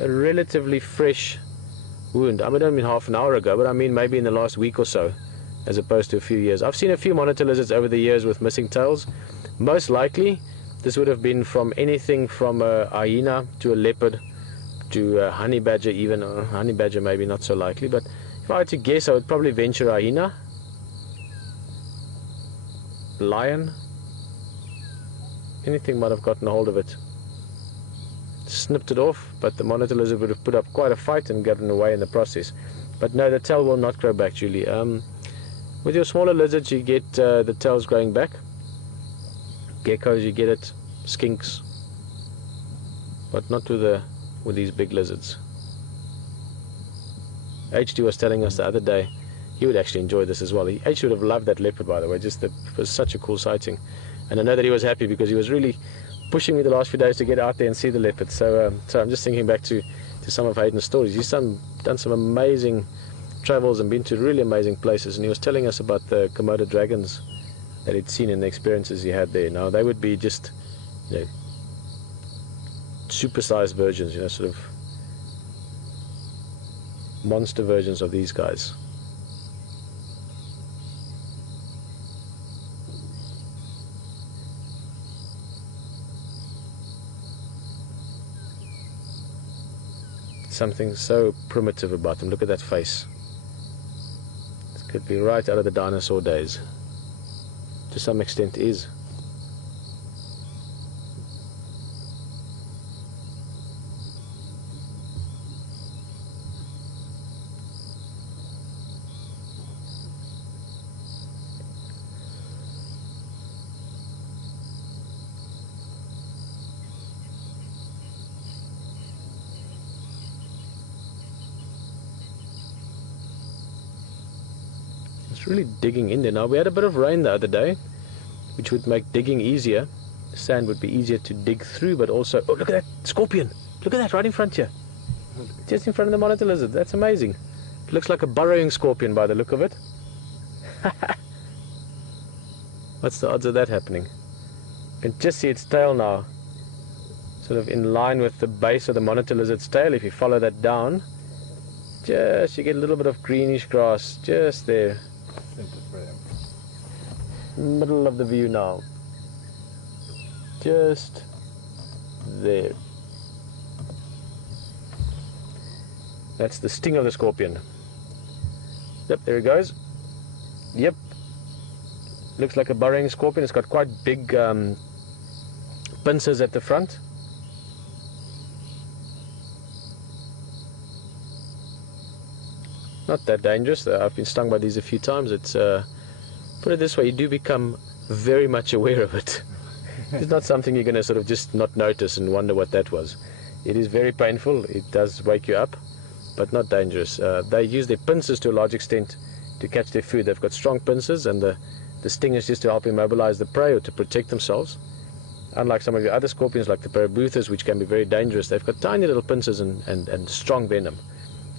relatively fresh wound. I don't mean half an hour ago, but I mean maybe in the last week or so, as opposed to a few years. I've seen a few monitor lizards over the years with missing tails. Most likely, this would have been from anything from a hyena to a leopard to a honey badger even. Honey badger maybe not so likely, but if I had to guess, I would probably venture hyena, lion, anything might have gotten a hold of it. Snipped it off, but the monitor lizard would have put up quite a fight and gotten away in the process. But no, the tail will not grow back, Julie. With your smaller lizards, you get the tails growing back. Geckos, you get it. Skinks, but not with these big lizards. HD was telling us the other day he would actually enjoy this as well. He actually would have loved that leopard, by the way. It was such a cool sighting, and I know that he was happy because he was really pushing me the last few days to get out there and see the leopard. So I'm just thinking back to some of Hayden's stories. He's done some amazing travels and been to really amazing places, and he was telling us about the Komodo dragons that he'd seen and the experiences he had there. Now they would be just, you know, supersized versions, you know, sort of monster versions of these guys. Something so primitive about them. Look at that face. This could be right out of the dinosaur days. To some extent is. Really digging in there. Now we had a bit of rain the other day, which would make digging easier. The sand would be easier to dig through, but also, oh, look at that scorpion. Look at that right in front here, just in front of the monitor lizard. That's amazing. It looks like a burrowing scorpion by the look of it. What's the odds of that happening? You can just see its tail now, sort of in line with the base of the monitor lizard's tail. If you follow that down, just you get a little bit of greenish grass just there. Middle of the view now, just there. That's the sting of the scorpion. Yep, there he goes. Yep, looks like a burrowing scorpion. It's got quite big pincers at the front. Not that dangerous. I've been stung by these a few times. It's put it this way, you do become very much aware of it. It's not something you're going to sort of just not notice and wonder what that was. It is very painful. It does wake you up, but not dangerous. They use their pincers to a large extent to catch their food. They've got strong pincers, and the sting is just to help immobilize the prey or to protect themselves. Unlike some of your other scorpions, like the Parabuthas, which can be very dangerous, they've got tiny little pincers and strong venom.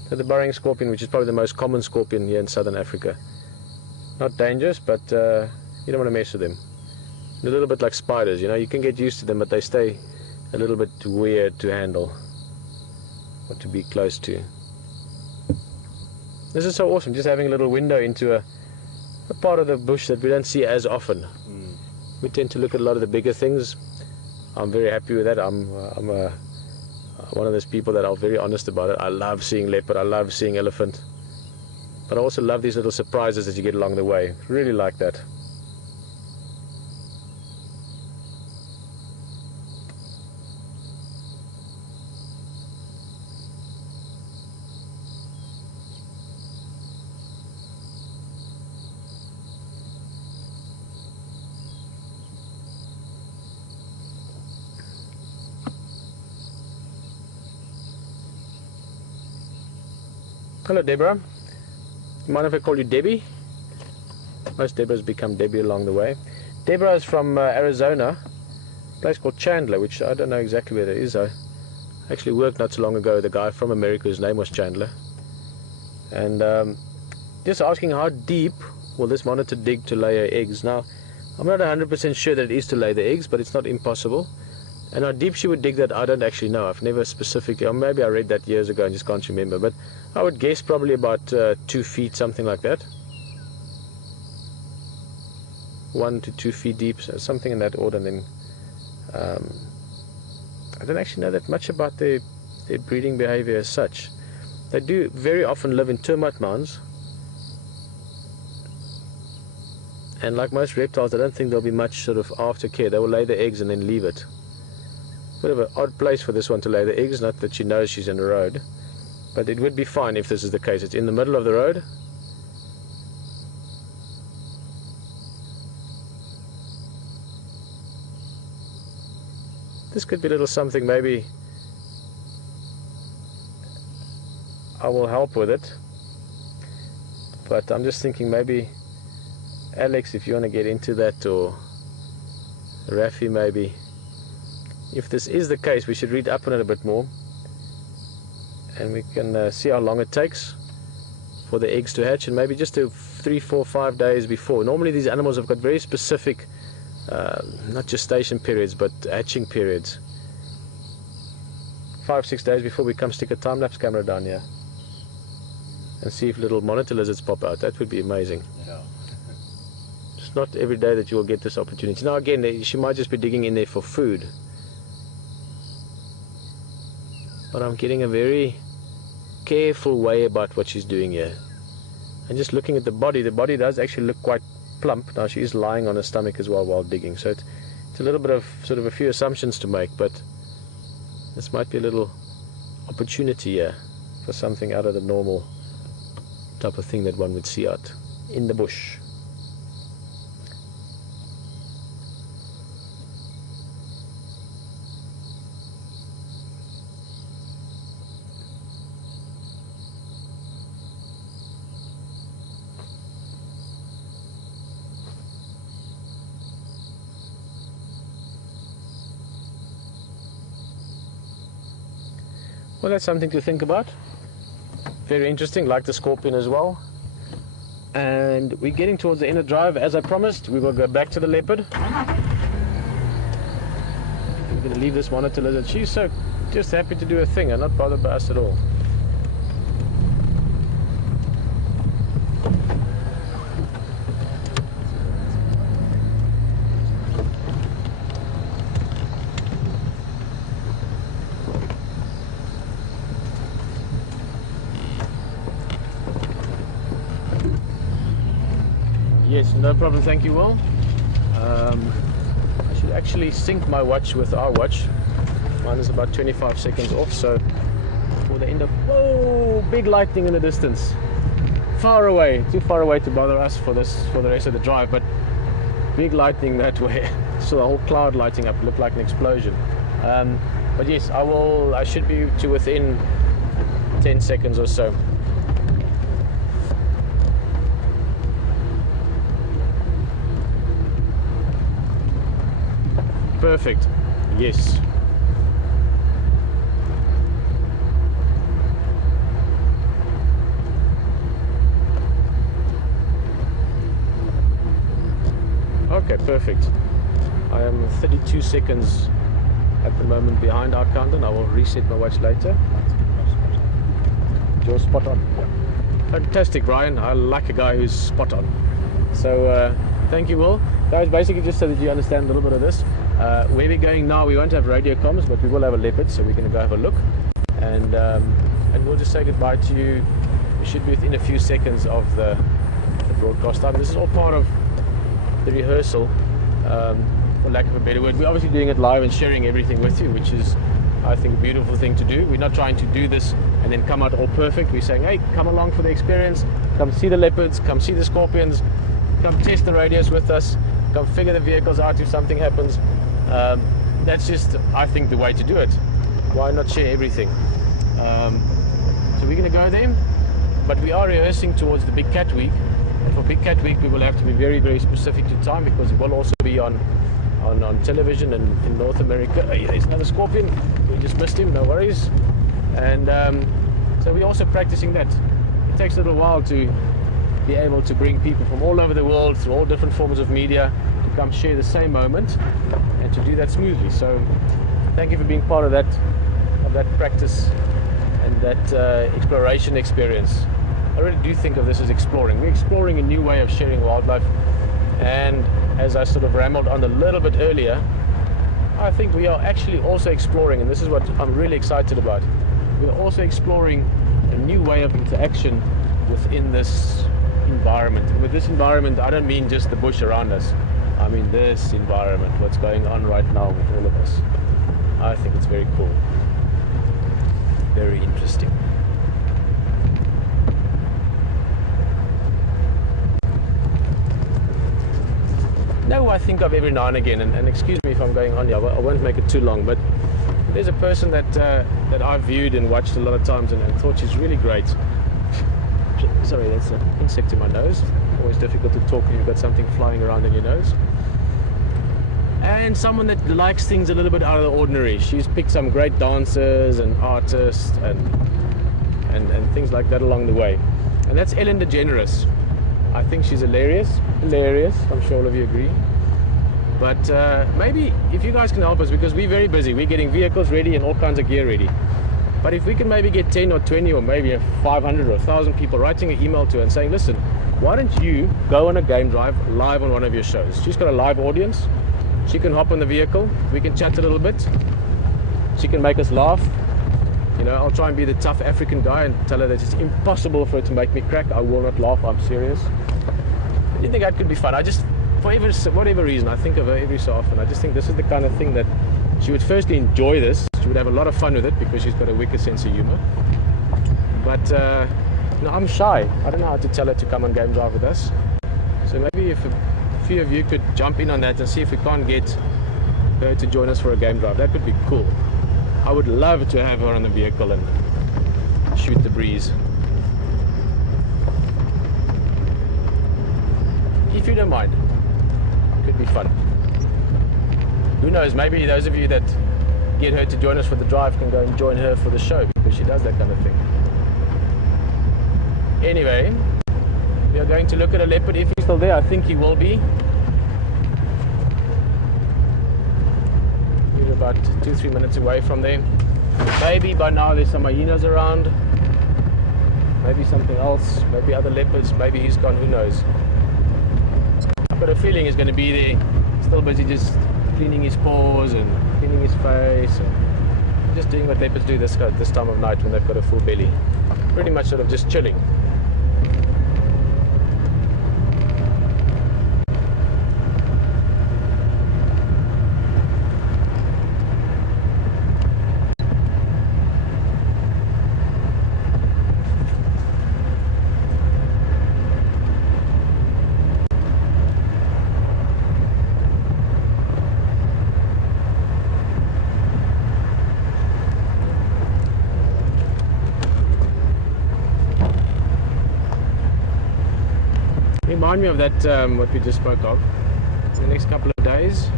So the burrowing scorpion, which is probably the most common scorpion here in southern Africa, not dangerous, but you don't want to mess with them. They're a little bit like spiders, you know, you can get used to them, but they stay a little bit weird to handle or to be close to. This is so awesome, just having a little window into a part of the bush that we don't see as often. We tend to look at a lot of the bigger things. I'm very happy with that. I'm one of those people that are very honest about it. I love seeing leopard, I love seeing elephant, but I also love these little surprises that you get along the way. Really like that. Hello, Deborah. You mind if I call you Debbie? Most Deborahs become Debbie along the way. Deborah is from Arizona, a place called Chandler, which I don't know exactly where it is. I actually worked not so long ago with a guy from America whose name was Chandler. And just asking how deep will this monitor dig to lay her eggs. Now, I'm not 100% sure that it is to lay the eggs, but it's not impossible. And how deep she would dig that, I don't actually know. I've never specifically, or maybe I read that years ago and just can't remember. But I would guess probably about 2 feet, something like that. 1 to 2 feet deep, so something in that order. And then I don't actually know that much about their breeding behavior as such. They do very often live in termite mounds. And like most reptiles, I don't think there'll be much sort of aftercare. They will lay the eggs and then leave it. Bit of an odd place for this one to lay the eggs, not that she knows she's in the road, but it would be fine if this is the case. It's in the middle of the road. This could be a little something, maybe I will help with it, but I'm just thinking maybe Alex, if you want to get into that, or Rafi maybe. If this is the case, we should read up on it a bit more, and we can see how long it takes for the eggs to hatch, and maybe just 3, 4, 5 days before. Normally these animals have got very specific, not gestation periods, but hatching periods. 5, 6 days before we come stick a time-lapse camera down here and see if little monitor lizards pop out. That would be amazing. Yeah. It's not every day that you will get this opportunity. Now again, she might just be digging in there for food. But I'm getting a very careful way about what she's doing here. And just looking at the body does actually look quite plump. Now she is lying on her stomach as well while digging. So it's a little bit of sort of a few assumptions to make, but this might be a little opportunity here for something out of the normal type of thing that one would see out in the bush. Well, that's something to think about. Very interesting, like the scorpion as well. And we're getting towards the end of the drive. As I promised, we will go back to the leopard. We're going to leave this monitor lizard. She's so just happy to do her thing and not bothered by us at all. Yes, no problem, thank you, Will. I should actually sync my watch with our watch. Mine is about 25 seconds off, so for the end of... Whoa! Big lightning in the distance. Far away, too far away to bother us for the rest of the drive, but big lightning that way. So the whole cloud lighting up, looked like an explosion. But yes, I should be to within 10 seconds or so. Perfect. Yes. Okay, perfect. I am 32 seconds at the moment behind our countdown. I will reset my watch later. You're spot on. Fantastic, Brian. I like a guy who's spot on. So thank you, Will. Guys, basically just so that you understand a little bit of this, where we're going now, we won't have radio comms, but we will have a Leopard, so we're going to go have a look, and we'll just say goodbye to you. We should be within a few seconds of the broadcast time. This is all part of the rehearsal, for lack of a better word. We're obviously doing it live and sharing everything with you, which is, I think, a beautiful thing to do. We're not trying to do this and then come out all perfect. We're saying, hey, come along for the experience, come see the Leopards, come see the Scorpions, come test the radios with us, come figure the vehicles out if something happens. That's just, I think, the way to do it. Why not share everything? So we're going to go there, but we are rehearsing towards the Big Cat Week. And for Big Cat Week, we will have to be very, very specific to time, because it will also be on television and in North America. Hey, there's another Scorpion. We just missed him, no worries. And so we're also practicing that. It takes a little while to be able to bring people from all over the world through all different forms of media to come share the same moment and to do that smoothly. So thank you for being part of that practice and that exploration experience. I really do think of this as exploring. We're exploring a new way of sharing wildlife, and as I sort of rambled on a little bit earlier, I think we are actually also exploring, and this is what I'm really excited about, we're also exploring a new way of interaction within this environment. And with this environment, I don't mean just the bush around us. I mean this environment, what's going on right now with all of us. I think it's very cool. Very interesting. Now I think of every now and again, and excuse me if I'm going on here, I won't make it too long, but there's a person that I've viewed and watched a lot of times and thought she's really great. Sorry, that's an insect in my nose. Always difficult to talk when you've got something flying around in your nose. And someone that likes things a little bit out of the ordinary. She's picked some great dancers and artists and things like that along the way. And that's Ellen DeGeneres. I think she's hilarious. I'm sure all of you agree. But maybe if you guys can help us, because we're very busy. We're getting vehicles ready and all kinds of gear ready. But if we can maybe get 10 or 20 or maybe 500 or 1,000 people writing an email to her and saying, listen, why don't you go on a game drive live on one of your shows? She's got a live audience. She can hop on the vehicle. We can chat a little bit. She can make us laugh. You know, I'll try and be the tough African guy and tell her that it's impossible for her to make me crack. I will not laugh. I'm serious. You think that could be fun? I just, for whatever reason, I think of her every so often. I just think this is the kind of thing that she would firstly enjoy this. She would have a lot of fun with it because she's got a wicked sense of humor. But no, I'm shy. I don't know how to tell her to come on game drive with us. So maybe if a few of you could jump in on that and see if we can't get her to join us for a game drive, that would be cool. I would love to have her on the vehicle and shoot the breeze. If you don't mind, it could be fun. Who knows, maybe those of you that get her to join us for the drive can go and join her for the show, because she does that kind of thing. Anyway, we are going to look at a leopard. If he's still there, I think he will be. We're about 2-3 minutes away from there. Maybe by now there's some hyenas around. Maybe something else. Maybe other leopards. Maybe he's gone. Who knows? I've got a feeling he's going to be there. Still busy just cleaning his paws and cleaning his face and just doing what leopards do this time of night when they've got a full belly. Pretty much sort of just chilling. Remind me of that, what we just spoke of. In the next couple of days,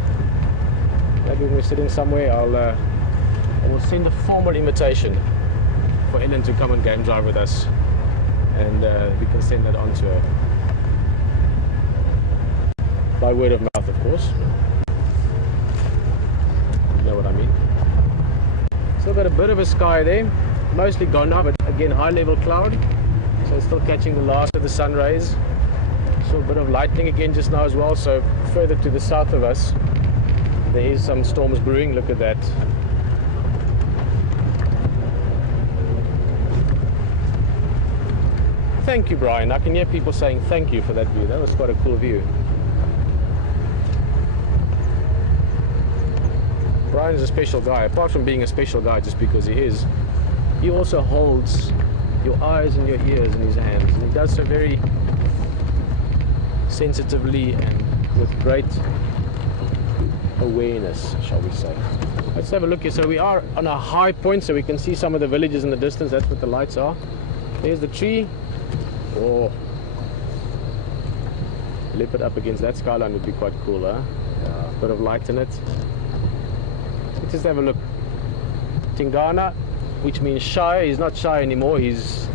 maybe when we're sitting somewhere, I will send a formal invitation for Ellen to come and game drive with us, and we can send that on to her by word of mouth, of course. You know what I mean. Still got a bit of a sky there, mostly gone now, but again high level cloud, so it's still catching the last of the sun rays. Saw a bit of lightning again just now as well, so further to the south of us there is some storms brewing. Look at that. Thank you, Brian. I can hear people saying thank you for that view. That was quite a cool view. Brian is a special guy. Apart from being a special guy just because he is, he also holds your eyes and your ears in his hands. And he does so very sensitively and with great awareness, shall we say. Let's have a look here. So we are on a high point, so we can see some of the villages in the distance. That's what the lights are. There's the tree. Oh, leopard up against that skyline would be quite cool, huh? Yeah, bit of light in it. Let's just have a look. Tingana, which means shy. He's not shy anymore. He's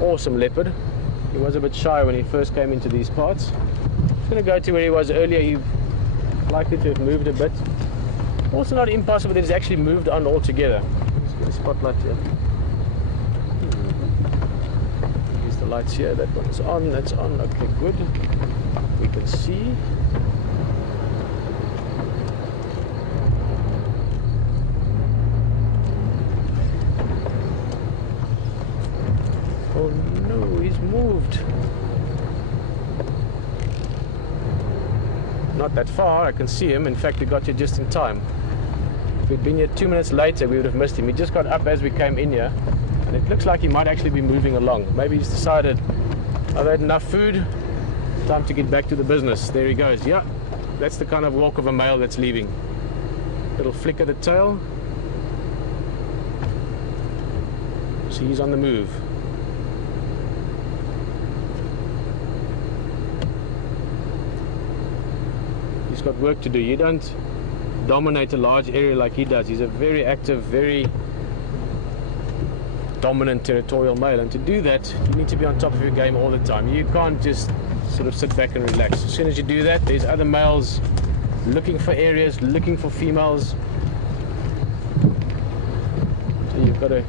awesome leopard. He was a bit shy when he first came into these parts. Just going to go to where he was earlier. He's likely to have moved a bit. Also not impossible that he's actually moved on altogether. Let's get a spotlight here. Use the lights here. That one's on. That's on. Okay, good. We can see. Oh no, he's moved. Not that far, I can see him. In fact, we got here just in time. If we'd been here 2 minutes later, we would have missed him. He just got up as we came in here, and it looks like he might actually be moving along. Maybe he's decided, I've had enough food, time to get back to the business. There he goes. Yeah, that's the kind of walk of a male that's leaving. Little flick of the tail. So he's on the move. He's got work to do. You don't dominate a large area like he does. He's a very active, very dominant territorial male, and to do that you need to be on top of your game all the time. You can't just sort of sit back and relax. As soon as you do that, there's other males looking for areas, looking for females. So you've got to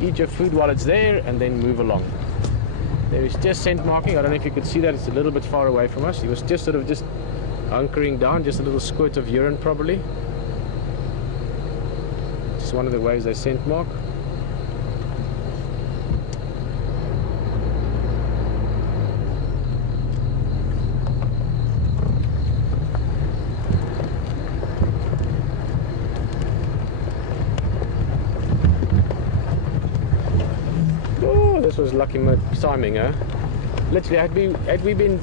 eat your food while it's there and then move along. There is just scent marking. I don't know if you could see that. It's a little bit far away from us. He was just sort of just hunkering down, just a little squirt of urine probably. Just one of the ways they scent mark. Oh, this was lucky timing, huh? Literally, had we been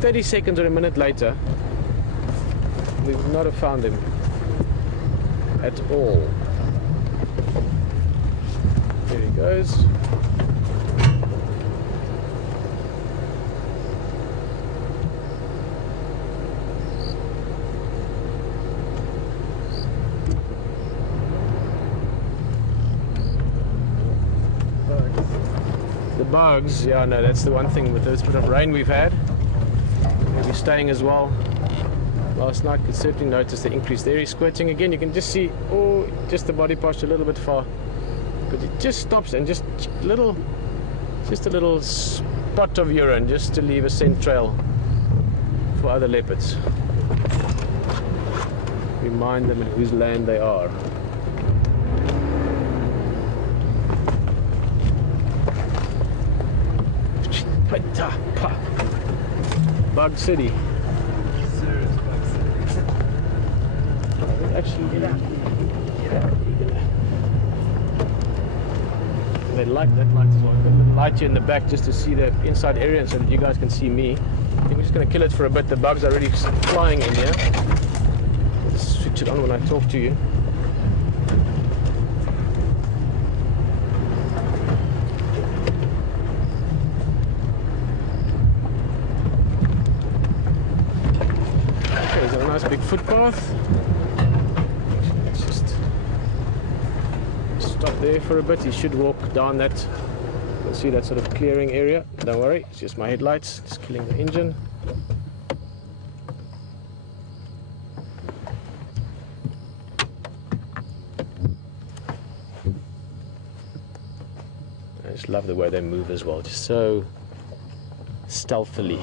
30 seconds or a minute later, we would not have found him at all. There he goes. The bugs, yeah, no, that's the one thing with this bit of rain we've had. Maybe staying as well. Last night could certainly notice the increase there. He's squirting again. You can just see, oh, just the body posture a little bit far, but it just stops and just a little spot of urine just to leave a scent trail for other leopards. Remind them in whose land they are. Bug City. Actually, they like that light as well. I'm going to light you in the back just to see the inside area so that you guys can see me. I think we're just going to kill it for a bit. The bugs are already flying in here. Let's switch it on when I talk to you. Okay, there's a nice big footpath. Let's just stop there for a bit. He should walk down that. You'll see that sort of clearing area. Don't worry, it's just my headlights, just killing the engine. I just love the way they move as well, just so stealthily.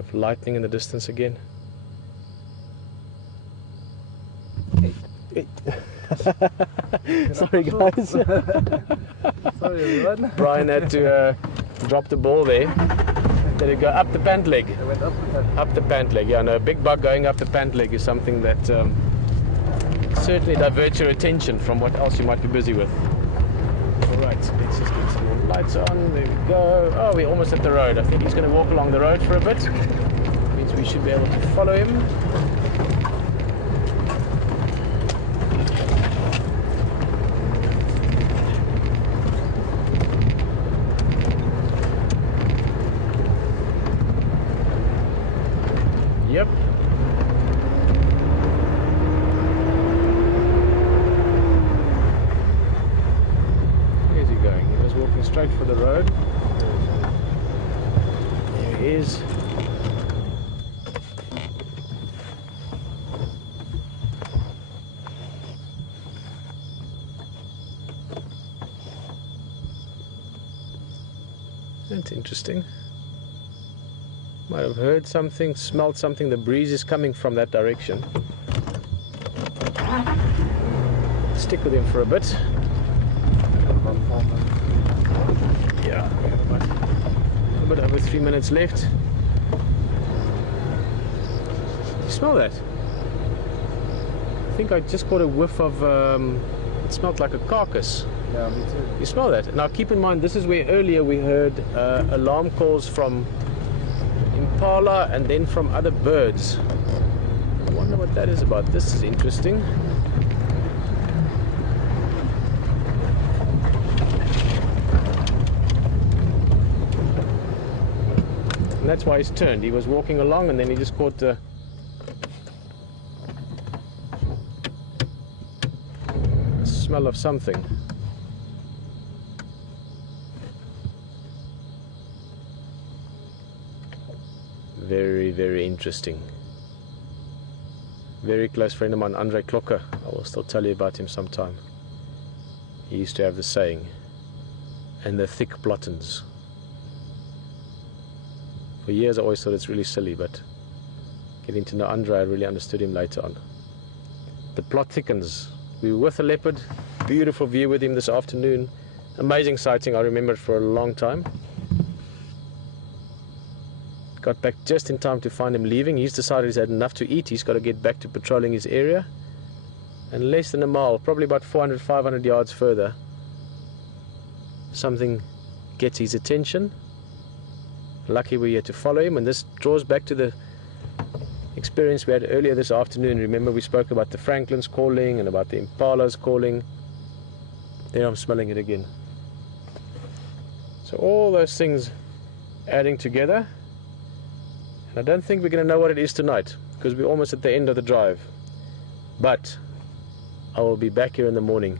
Bit of lightning in the distance again. Hey. Sorry guys. Sorry everyone. Brian had to drop the ball there. Did it go up the pant leg? I went up with that. Up the pant leg, yeah. No, a big bug going up the pant leg is something that certainly diverts your attention from what else you might be busy with. Alright, let's just get some more lights on. There we go. Oh, we're almost at the road. I think he's going to walk along the road for a bit. Means we should be able to follow him. Yep. Where's he going? He was walking straight for the road. There he is. That's interesting. Might have heard something, smelled something. The breeze is coming from that direction. Stick with him for a bit. Yeah, we have about a little bit over 3 minutes left. You smell that? I think I just caught a whiff of, it smelled like a carcass. Yeah, me too. You smell that? Now keep in mind, this is where earlier we heard alarm calls from impala and then from other birds. I wonder what that is about. This is interesting. And that's why he's turned. He was walking along and then he just caught the smell of something. Very, very interesting. Very close friend of mine, Andre Klokker. I will still tell you about him sometime. He used to have the saying, and the thick plottens. For years I always thought it's really silly, but getting to know Andre, I really understood him later on. The plot thickens. We were with a leopard, beautiful view with him this afternoon. Amazing sighting, I remember it for a long time. Got back just in time to find him leaving. He's decided he's had enough to eat. He's got to get back to patrolling his area. And less than a mile, probably about 400, 500 yards further, something gets his attention. Lucky we're here to follow him. And this draws back to the experience we had earlier this afternoon. Remember we spoke about the Franklins calling and about the impalas calling. There I'm smelling it again. So all those things adding together. And I don't think we're going to know what it is tonight, because we're almost at the end of the drive. But I will be back here in the morning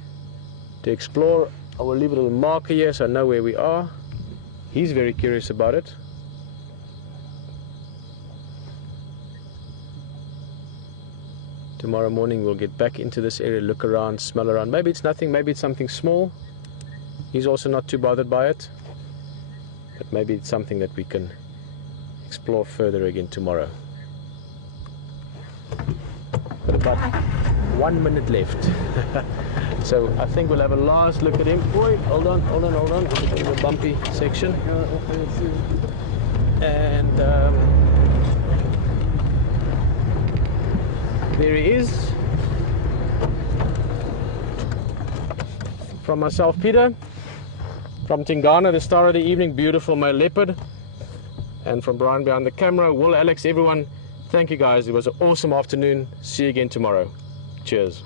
to explore. I will leave a little marker here so I know where we are. He's very curious about it. Tomorrow morning we'll get back into this area, look around, smell around. Maybe it's nothing, maybe it's something small. He's also not too bothered by it. But maybe it's something that we can explore further again tomorrow. Got about 1 minute left. So I think we'll have a last look at him. Boy, hold on. This is a bumpy section. And there he is. From myself, Peter. From Tingana, the star of the evening, beautiful male leopard. And from Brian behind the camera, Will, Alex, everyone, thank you guys. It was an awesome afternoon. See you again tomorrow. Cheers.